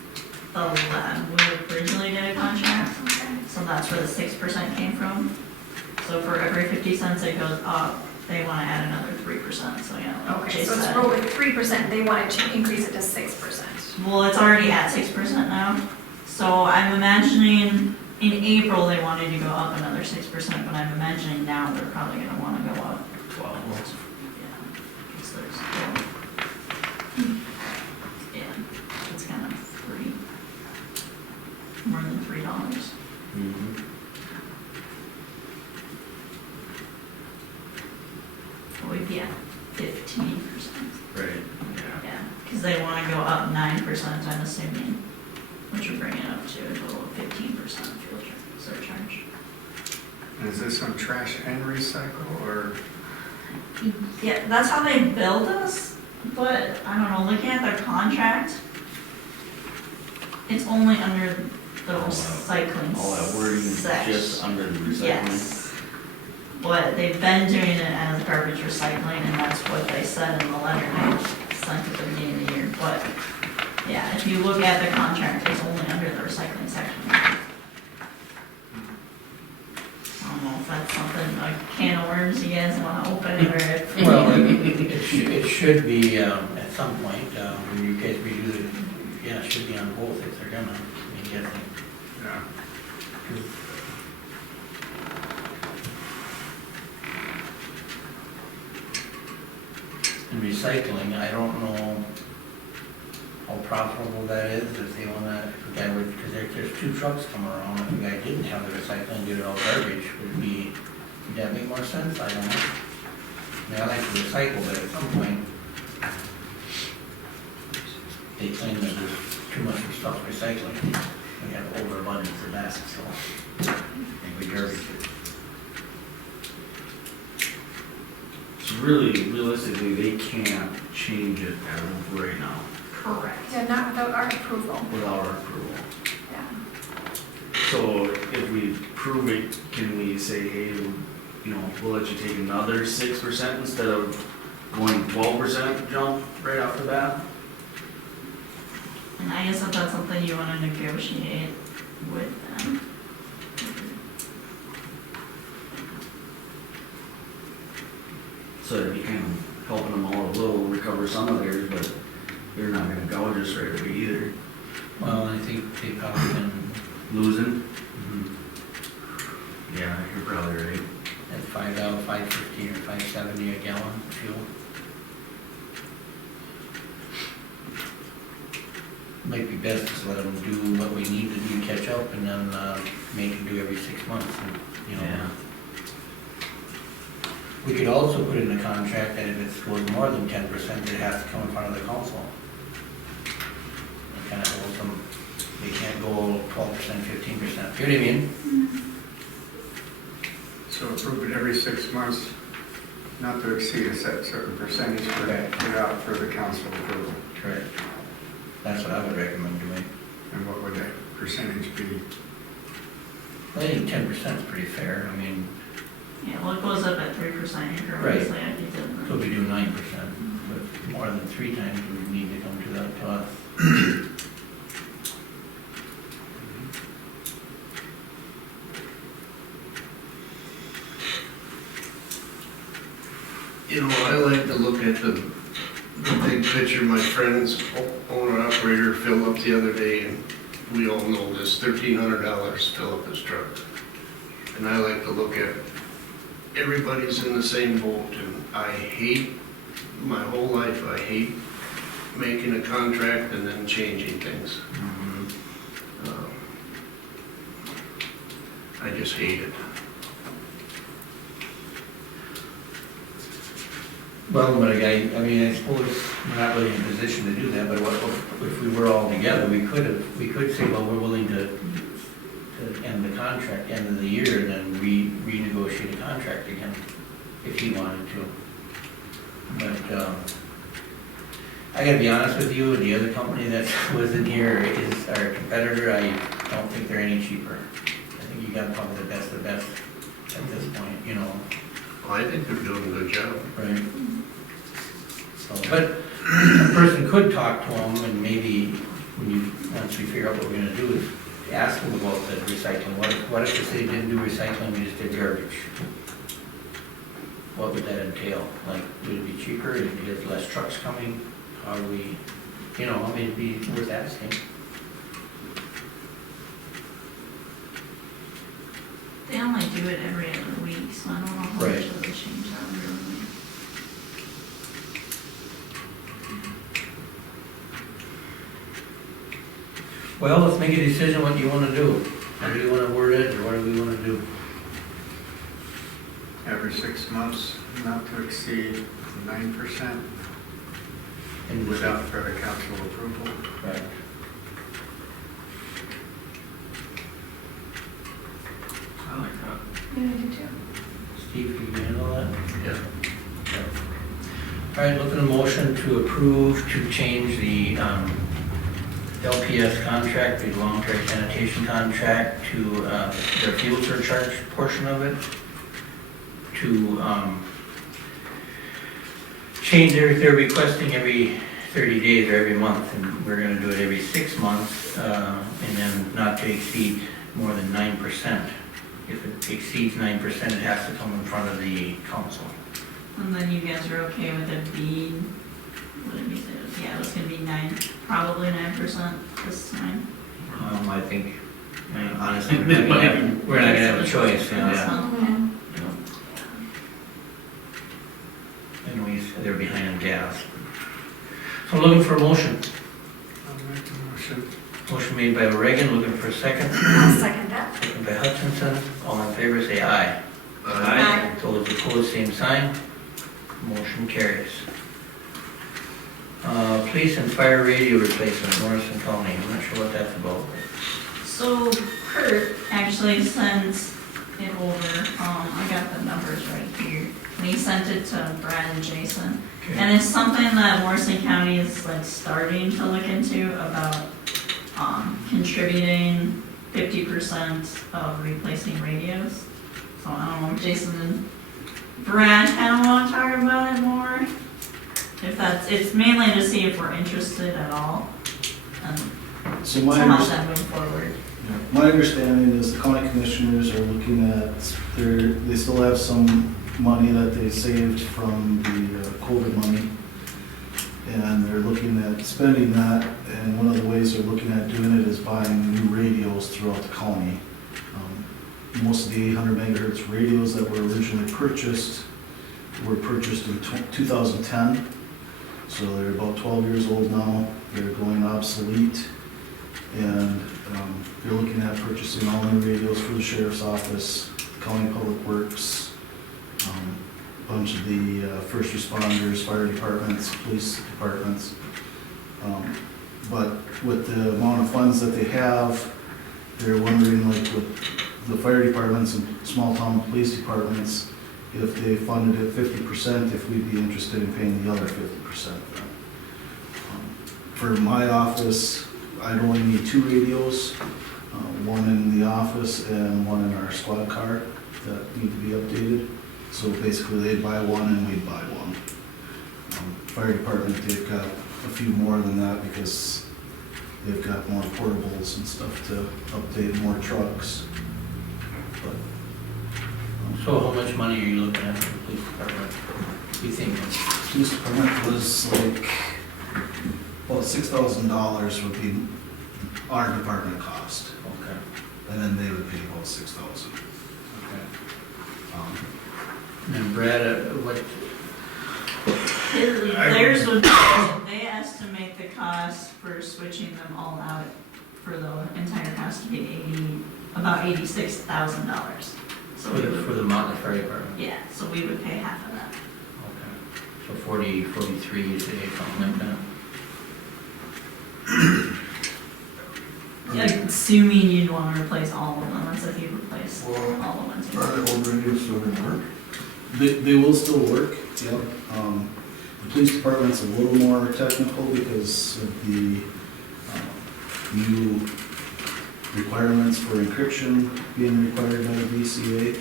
the we originally did a contract. Okay. So that's where the 6% came from. So for every 50 cents it goes up, they want to add another 3%, so yeah. like Okay, Chase so it's said. wrote with 3%, they wanted to increase it to 6%. Well, it's already at 6% now, so I'm imagining in April they wanted to go up another 6%, but I'm imagining now they're probably gonna wanna go up 12. Yeah, because there's still, yeah, it's kind of more than $3. We'd be at 15%. Right, yeah. Yeah, because they want to go up 9%, I'm assuming, which would bring it up to a total of 15% fuel surcharge. Is this on trash and recycle, or? Yeah, that's how they billed us, but I don't know, looking at their contract, it's only under the recycling All that wording is section. just under the recycling. Yes. But they've been doing it as garbage recycling, and that's what they said in the letter they sent at the beginning of the year. But, yeah, if you look at the contract, it's only under the recycling section. I don't know if that's something, a can of worms you guys wanna open, or if. Well, it should be, at some point, when you guys redo the, yeah, it should be on both if they're gonna, I mean, guessing. Yeah. In recycling, I don't know how profitable that is, if they wanna, if the guy would, because there's two trucks coming around, if the guy didn't have the recycling, did it all garbage, would that make more sense? I don't know. I mean, I like to recycle, but at some point, they claim that there's too much stuff recycling. We have overabundance of that, so I think we garbage it. So really, realistically, they can't change it as of right now Correct. Yeah, not without our approval. without our approval. Yeah. So if we prove it, can we say, hey, you know, we'll let you take another 6% instead of going 12% jump right off the bat? And I guess if that's something you wanna negotiate with them. So it'd be kind of helping them all a little recover some of theirs, but they're not gonna gouge us right away either. Well, I think they probably can, Losing? Yeah, you're probably right. at $5, $5.50 or $5.70 a gallon fuel. Might be best to let them do what we need to do, catch up, and then make them do every 6 months, and, you know. Yeah. We could also put in the contract that if it goes more than 10%, it has to come in front of the council. It kind of holds them, they can't go 12%, 15%, you know what I mean? So approve it every 6 months, not to exceed a certain percentage, but Okay. put out for the council approval. Correct. That's what I would recommend doing. And what would that percentage be? I think 10% is pretty fair, I mean, Yeah, well, it goes up at 3% increments, like I did. so we do 9%, but more than 3 times we would need to come to that, to us. You know, I like to look at the big picture. My friend's owner operator filled up the other day, and we all know this, $1,300 to fill up his truck. And I like to look at, everybody's in the same boat, and I hate, my whole life, I hate making a contract and then changing things. I just hate it. Well, but again, I mean, I suppose we're not really in a position to do that, but what, if we were all together, we could say, well, we're willing to end the contract, end of the year, and then renegotiate a contract again, if he wanted to. But, I gotta be honest with you, the other company that was in here is our competitor. I don't think they're any cheaper. I think you got probably the best of the best at this point, you know. Well, I think they're doing a good job. Right. So, but a person could talk to them, and maybe when you, once we figure out what we're gonna do, is ask them about the recycling. What if the city didn't do recycling, we just did garbage? What would that entail? Like, would it be cheaper, if you have less trucks coming? How do we, you know, I mean, it'd be worth asking. They only do it every other week, so I don't know how Right. much of a change that would really make. Well, let's make a decision what you wanna do. How do you wanna word it, or what do we wanna do? Every 6 months, not to exceed 9%, And without further council approval. Right. I like that. Yeah, I do too. Steve, can you handle that? Yeah. All right, looking at a motion to approve to change the LPS contract, the long-term sanitation contract, to their fuel surcharge portion of it, to change they're requesting every 30 days or every month, and we're gonna do it every 6 months, and then not to exceed more than 9%. If it exceeds 9%, it has to come in front of the council. And then you guys are okay with it being, what did we say? Yeah, it was gonna be probably 9% this time. I think, honestly, we're not gonna have a choice, you know. This month, okay. Anyways, they're behind on gas. So looking for a motion. I'll make the motion. Motion made by Reagan, looking for a second. I'll second that. Second by Hutchinson. All in favor, say aye. Aye. Those opposed, same sign. Motion carries. Police and fire radio replacement, Morrison County. I'm not sure what that's about. So Kurt actually sent it over, I got the numbers right here, and he sent it to Brad and Jason. And it's something that Morrison County is like starting to look into about, contributing 50% of replacing radios. So I don't know if Jason and Brad kind of want to talk about it more. If it's mainly to see if we're interested at all, and So somehow that move forward. my understanding is the county commissioners are looking at, they still have some money that they saved from the COVID money. And they're looking at spending that, and one of the ways they're looking at doing it is buying new radios throughout the county. Most of the 800 megahertz radios that were originally purchased were purchased in 2010. So they're about 12 years old now. They're going obsolete. And they're looking at purchasing all new radios for the sheriff's office, county public works, a bunch of the first responders, fire departments, police departments. But with the amount of funds that they have, they're wondering, like with the fire departments and small town police departments, if they funded it 50%, if we'd be interested in paying the other 50%. For my office, I'd only need 2 radios, one in the office and one in our squad car that need to be updated. So basically they'd buy one and we'd buy one. Fire department, they've got a few more than that because they've got more portables and stuff to update, more trucks. But, So how much money are you looking at for the police department? You think? police department was like, about $6,000 would be our department cost, Okay. and then they would pay about $6,000. Okay. Um, And Brad, what, Theirs would, they estimate the cost for switching them all out for the entire cost to be about $86,000. So we would, for the Motley Fire Department? yeah, so we would pay half of that. Okay. So 40, 43, you say, something like that? Yeah, assuming you'd want to replace all of them, that's if you replace all Well, of them too. are the old radios still gonna work? They will still work, yep. The police department's a little more technical because of the new requirements for encryption being required by the BCA.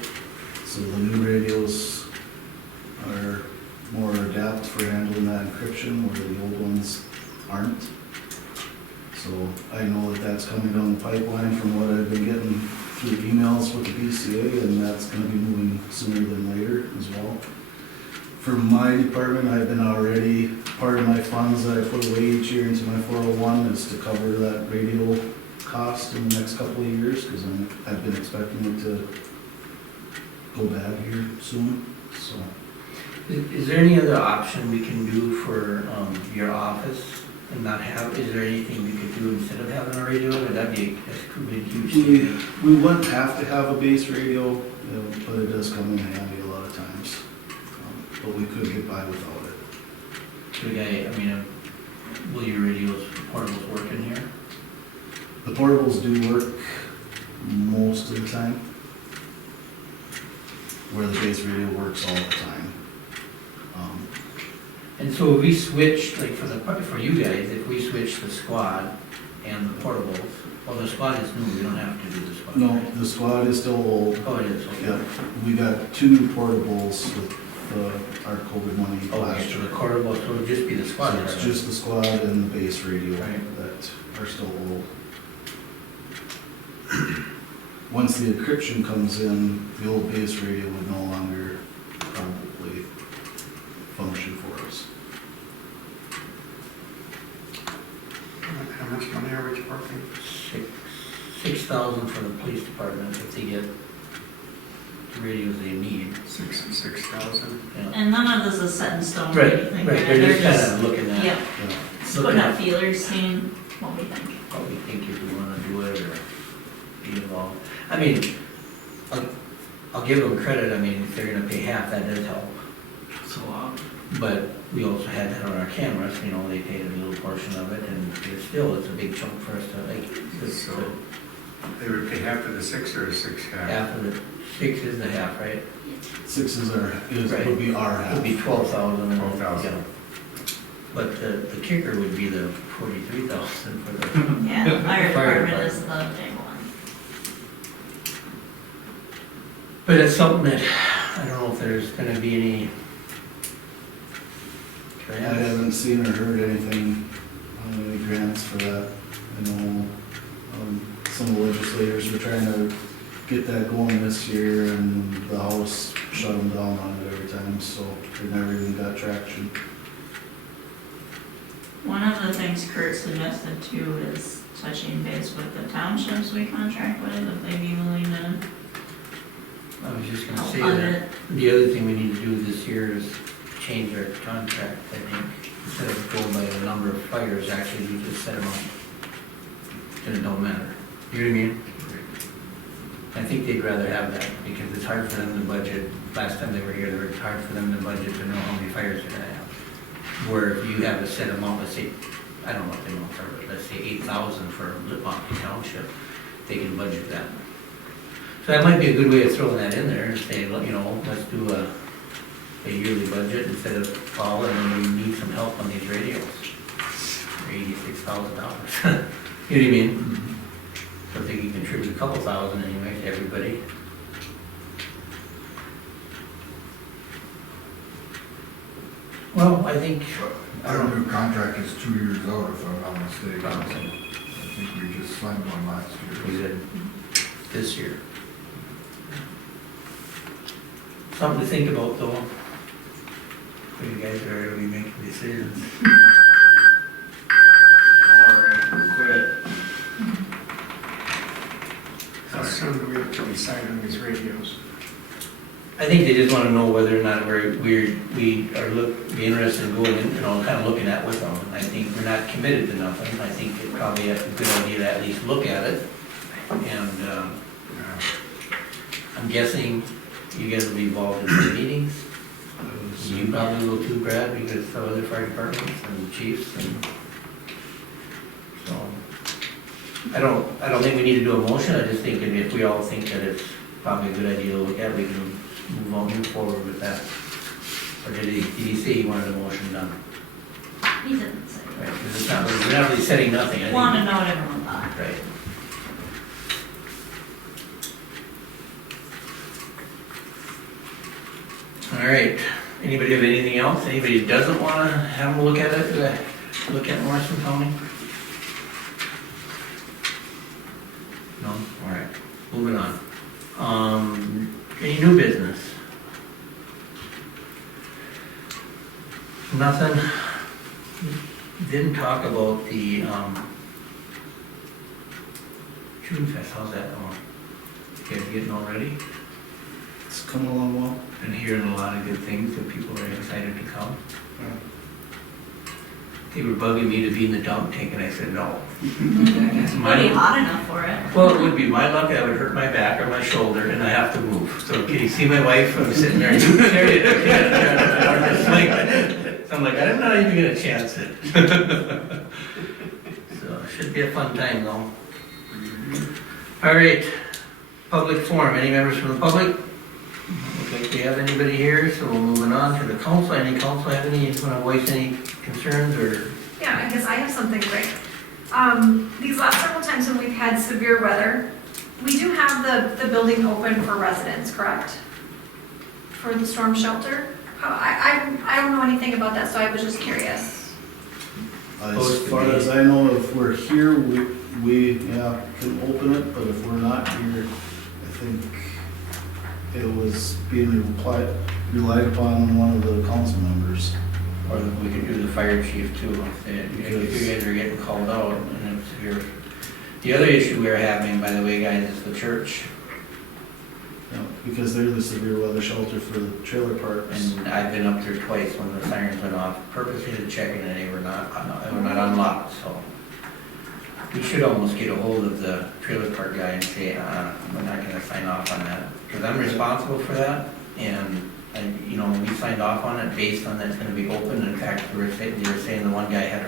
So the new radios are more adept for handling that encryption, where the old ones aren't. So I know that that's coming down the pipeline from what I've been getting through emails with the BCA, and that's gonna be moving sooner than later as well. For my department, I've been already, part of my funds that I put away each year into my 401 is to cover that radio cost in the next couple of years, because I've been expecting it to go bad here soon, so. Is there any other option we can do for your office and not have, is there anything we could do instead of having a radio? That could be a huge thing. We wouldn't have to have a base radio, but it does come in handy a lot of times. But we could get by without it. So will your radios, portables work in here? The portables do work most of the time, where the base radio works all the time. And so if we switch, like for you guys, if we switch the squad and the portables. Well, the squad is new, we don't have to do the squad. No, right? the squad is still old. Oh, it is, okay. Yeah, we got 2 new portables with our COVID money Okay, last so year. the portable, so it'll just be the squad. So it's right? just the squad and the base radio Right. that are still old. Once the encryption comes in, the old base radio would no longer probably function for us. How much money are we talking? 6,000 for the police department if they get the radios they need. 6,000? Yeah. And none of this is set in stone. or Right, anything, right, they're just kind of looking at Yeah, Yeah. just putting out feelers, seeing what we think. what we think if we want to do it or be involved. I mean, I'll give them credit, I mean, if they're gonna pay half, that does help. So, But we also had that on our cameras, you know, they paid a little portion of it, and it's a big chunk for us to, like, So they would pay half of the 6 or 6 half? half of the 6 is the half, right? 6 Right. would be our half. It'd be 12,000. 12,000. Yeah. But the kicker would be the 43,000 for the, Yeah, the fire Fire department is the big one. but it's something that, I don't know if there's gonna be any. I haven't seen or heard anything on any grants for that. I know some legislators were trying to get that going this year, and the House shut them down on it every time, so they never even got traction. One of the things Kurt suggested too is touching base with the townships we contract with, if they'd be willing to I was just gonna help say fund that, it. the other thing we need to do this year is change our contract, I think. Instead of going by the number of fires, actually, we just set them up. And it don't matter. You know what I mean? I think they'd rather have that, because it's hard for them to budget. Last time they were here, it's hard for them to budget to know how many fires they're gonna have. Where if you have a set amount, let's say, I don't know what the amounts are, but let's say 8,000 for Motley Township, they can budget that. So that might be a good way of throwing that in there, and saying, you know, let's do a yearly budget instead of fall, and then we need some help on these radios. For $86,000. You know what I mean? So if they can contribute a couple thousand anyway to everybody. Well, I think, I Our don't know. new contract is 2 years out, if I'm not mistaken. I think we just signed one last We year. did this year. Something to think about though. When you guys are gonna be making decisions. alright, quit. How soon do we have to decide on these radios? I think they just wanna know whether or not we are be interested in going in, you know, kind of looking at with them. I think we're not committed to nothing. I think it's probably a good idea to at least look at it. And, I'm guessing you guys will be involved in the meetings. You probably will too, Brad, because some other fire departments and chiefs and so. I don't think we need to do a motion, I just think that if we all think that it's probably a good idea to look at, we can move forward with that. Or did he say he wanted a motion done? He didn't say. Right, because it's not, we're not really setting nothing, I think. Want to know what everyone thought. Right. All right, anybody have anything else? Anybody doesn't want to have them look at it, look at Morrison County? No? All right, moving on. Any new business? Nothing? Didn't talk about the, June Fest, how's that going? You guys getting all ready? It's coming along well. Been hearing a lot of good things, that people are excited to come. They were bugging me to be in the dump tank, and I said no. It's pretty hot enough for it. Well, it would be my luck, I would hurt my back or my shoulder, and I have to move. So can you see my wife, I'm sitting there, you carry it. So I'm like, I'm not even gonna chance it. So, should be a fun time though. All right, public forum, any members from the public? Looks like we have anybody here, so we're moving on to the council. Any council have any, want to voice any concerns or? Yeah, I guess I have something quick. These last several times when we've had severe weather, we do have the building open for residents, correct? For the storm shelter? I don't know anything about that, so I was just curious. As far as I know, if we're here, we can open it, but if we're not here, I think it was being relied upon one of the council members. Or we could do the fire chief too, if you guys are getting called out, and if you're, the other issue we're having, by the way, guys, is the church. Because they're the severe weather shelter for the trailer parks. And I've been up there twice when the sirens went off, purposely to check and they were not unlocked, so. We should almost get a hold of the trailer park guy and say, we're not gonna sign off on that, because I'm responsible for that, and, you know, we signed off on it based on that's gonna be open. In fact, they were saying the one guy had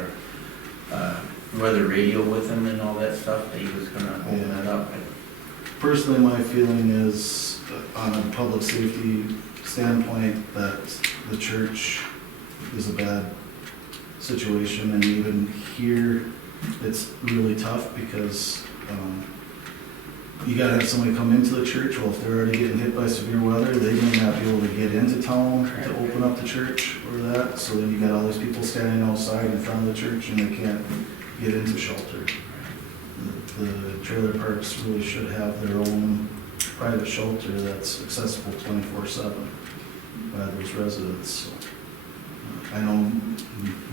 a weather radio with him and all that stuff, that he was gonna open it up. Personally, my feeling is, on a public safety standpoint, that the church is a bad situation, and even here, it's really tough because you gotta have somebody come into the church. Well, if they're already getting hit by severe weather, they may not be able to get into town to open up the church or that, so then you got all these people standing outside in front of the church and they can't get into shelter. The trailer parks really should have their own private shelter that's accessible 24/7 by those residents. So, I know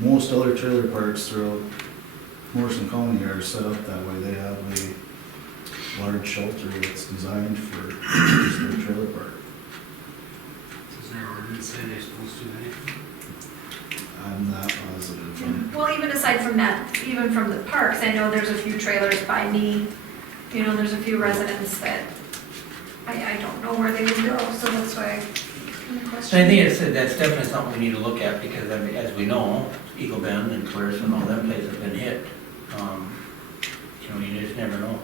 most other trailer parks throughout Morrison County are set up that way. They have a large shelter that's designed for just their trailer park. Does their ordinance say they're supposed to, anything? I'm not positive. Well, even aside from that, even from the parks, I know there's a few trailers by me. You know, there's a few residents that I don't know where they would go, so that's why I kind of question. I think that's definitely something we need to look at, because I mean, as we know, Eagle Bend and Clarissa and all them places have been hit. You know, you just never know.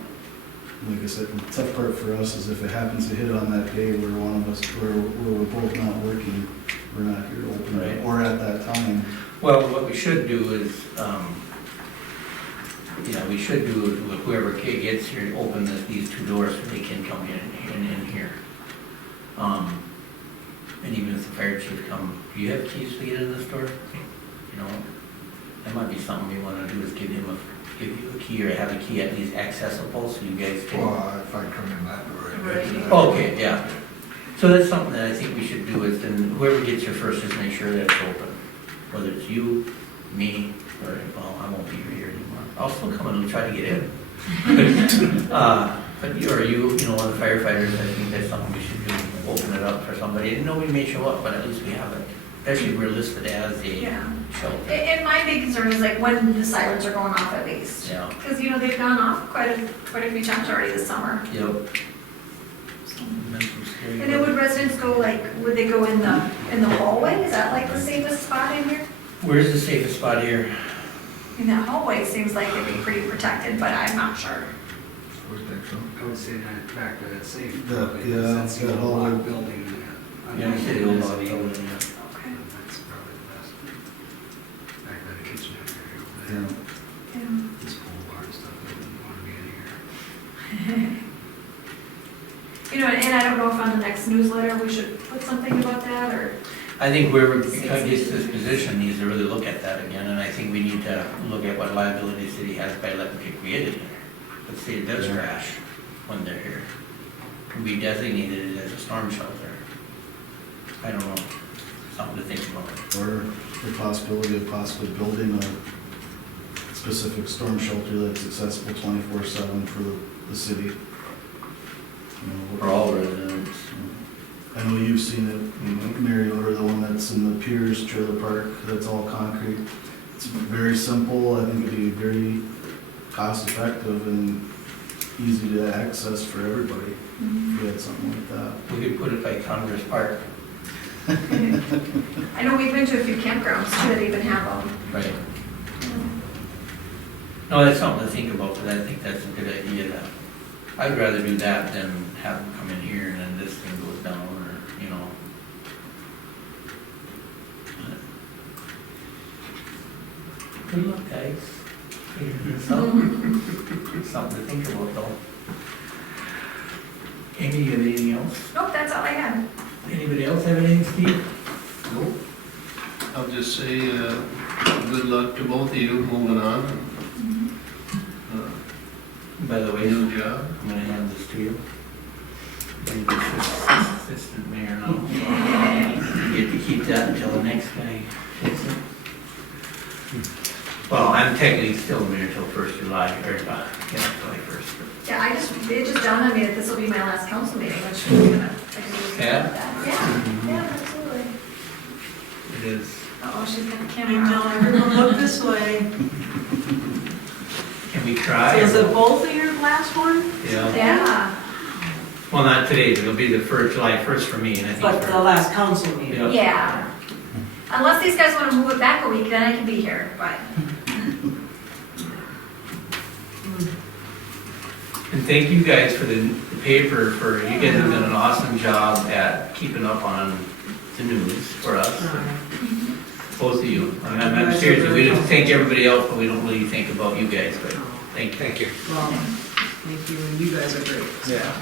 Like I said, the tough part for us is if it happens to hit on that day where one of us, where we're both not working, we're not here to open Right. it, or at that time. Well, what we should do is, we should do, whoever gets here, open these two doors so they can come in here. And even if the fire chief come, do you have keys to get in this door? You know, that might be something we wanna do, is give you a key, or have a key at least accessible so you guys can. Well, if I come in that door. Okay, yeah. So that's something that I think we should do, is then whoever gets here first, just make sure that it's open. Whether it's you, me, or, well, I won't be here anymore. I'll still come in and try to get in. But you, one of the firefighters, I think that's something we should do, open it up for somebody. And nobody may show up, but at least we have it. Especially we're listed as a Yeah. shelter. And my big concern is like when the sirens are going off at least. Yeah. Because, you know, they've gone off quite a few times already this summer. Yep. So. And then some scary- And then would residents go would they go in the hallway? Is that like the safest spot in here? Where's the safest spot here? In that hallway seems like it'd be pretty protected, but I'm not sure. Would think so. I would say that back to that safe. That- building, yeah, That's the that old hallway. block building. Yeah, I said the old log building, yeah. Okay. That's probably the best. Back by the kitchen area over Yeah. there. Yeah. This pole barn stuff, I wouldn't want to be in here. You know, and I don't know if on the next newsletter we should put something about that, or, I think whoever gets this position needs to really look at that again, and I think we need to look at what liability the city has by letting people get in here. Let's say it does crash when they're here. Can we designate it as a storm shelter? I don't know, something to think about. Or the possibility of possibly building a specific storm shelter that's accessible 24/7 for the city. You know, For all residents. I know you've seen it, Mariota, the one that's in the Piers Trailer Park, that's all concrete. It's very simple, I think it'd be very cost effective and easy to access for everybody, if you had something like that. We could put it by Congress Park. I know we've been to a few campgrounds too that even have them. Right. No, that's something to think about, but I think that's a good idea. I'd rather do that than have them come in here and then this thing goes down, or, you know. Good luck, guys. Something to think about though. Amy, you have anything else? Nope, that's all I had. Anybody else have anything, Steve? Nope. I'll just say, good luck to both of you moving on. By the way, New job. I'm gonna hand this to you. You're the assistant mayor now. You get to keep that until the next guy takes it. Well, I'm technically still the mayor until 1st July, or, July 1st. Yeah, it just dawned on me that this will be my last council meeting, which we're gonna, Yeah? Yeah, absolutely. It is. Oh, she's got the I camera tell on. everyone, look this way. Can we So try? is it both of your last one? Yeah. Yeah, Well, not today, it'll be the first, July 1st for me, and I think But the for. last council meeting. Yeah. yeah. Unless these guys wanna move it back a week, then I can be here, but. And thank you guys for the paper, for, you guys have done an awesome job at keeping up on the news for us, both of you. I mean, I'm serious, we don't thank everybody else, but we don't really think about you guys, but thank you. Thank you. Well, thank you, and you guys are great. Yeah.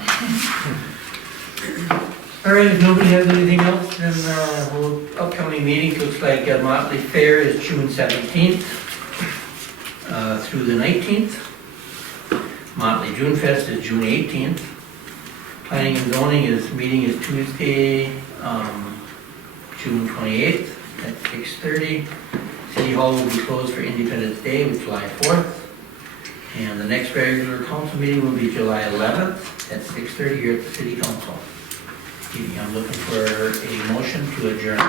All right, if nobody has anything else, then upcoming meetings, looks like Motley Fair is June 17th through the 19th. Motley June Fest is June 18th. Planning and zoning meeting is Tuesday, June 28th at 6:30. City Hall will be closed for Independence Day, with July 4th. And the next regular council meeting will be July 11th at 6:30 here at the City Council. I'm looking for a motion to adjourn.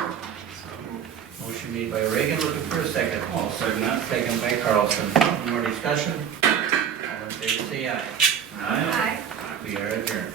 Motion made by Reagan, looking for a second. I'll second that. Second by Carlson. Any more discussion? All in favor, say aye. Hi. We are adjourned.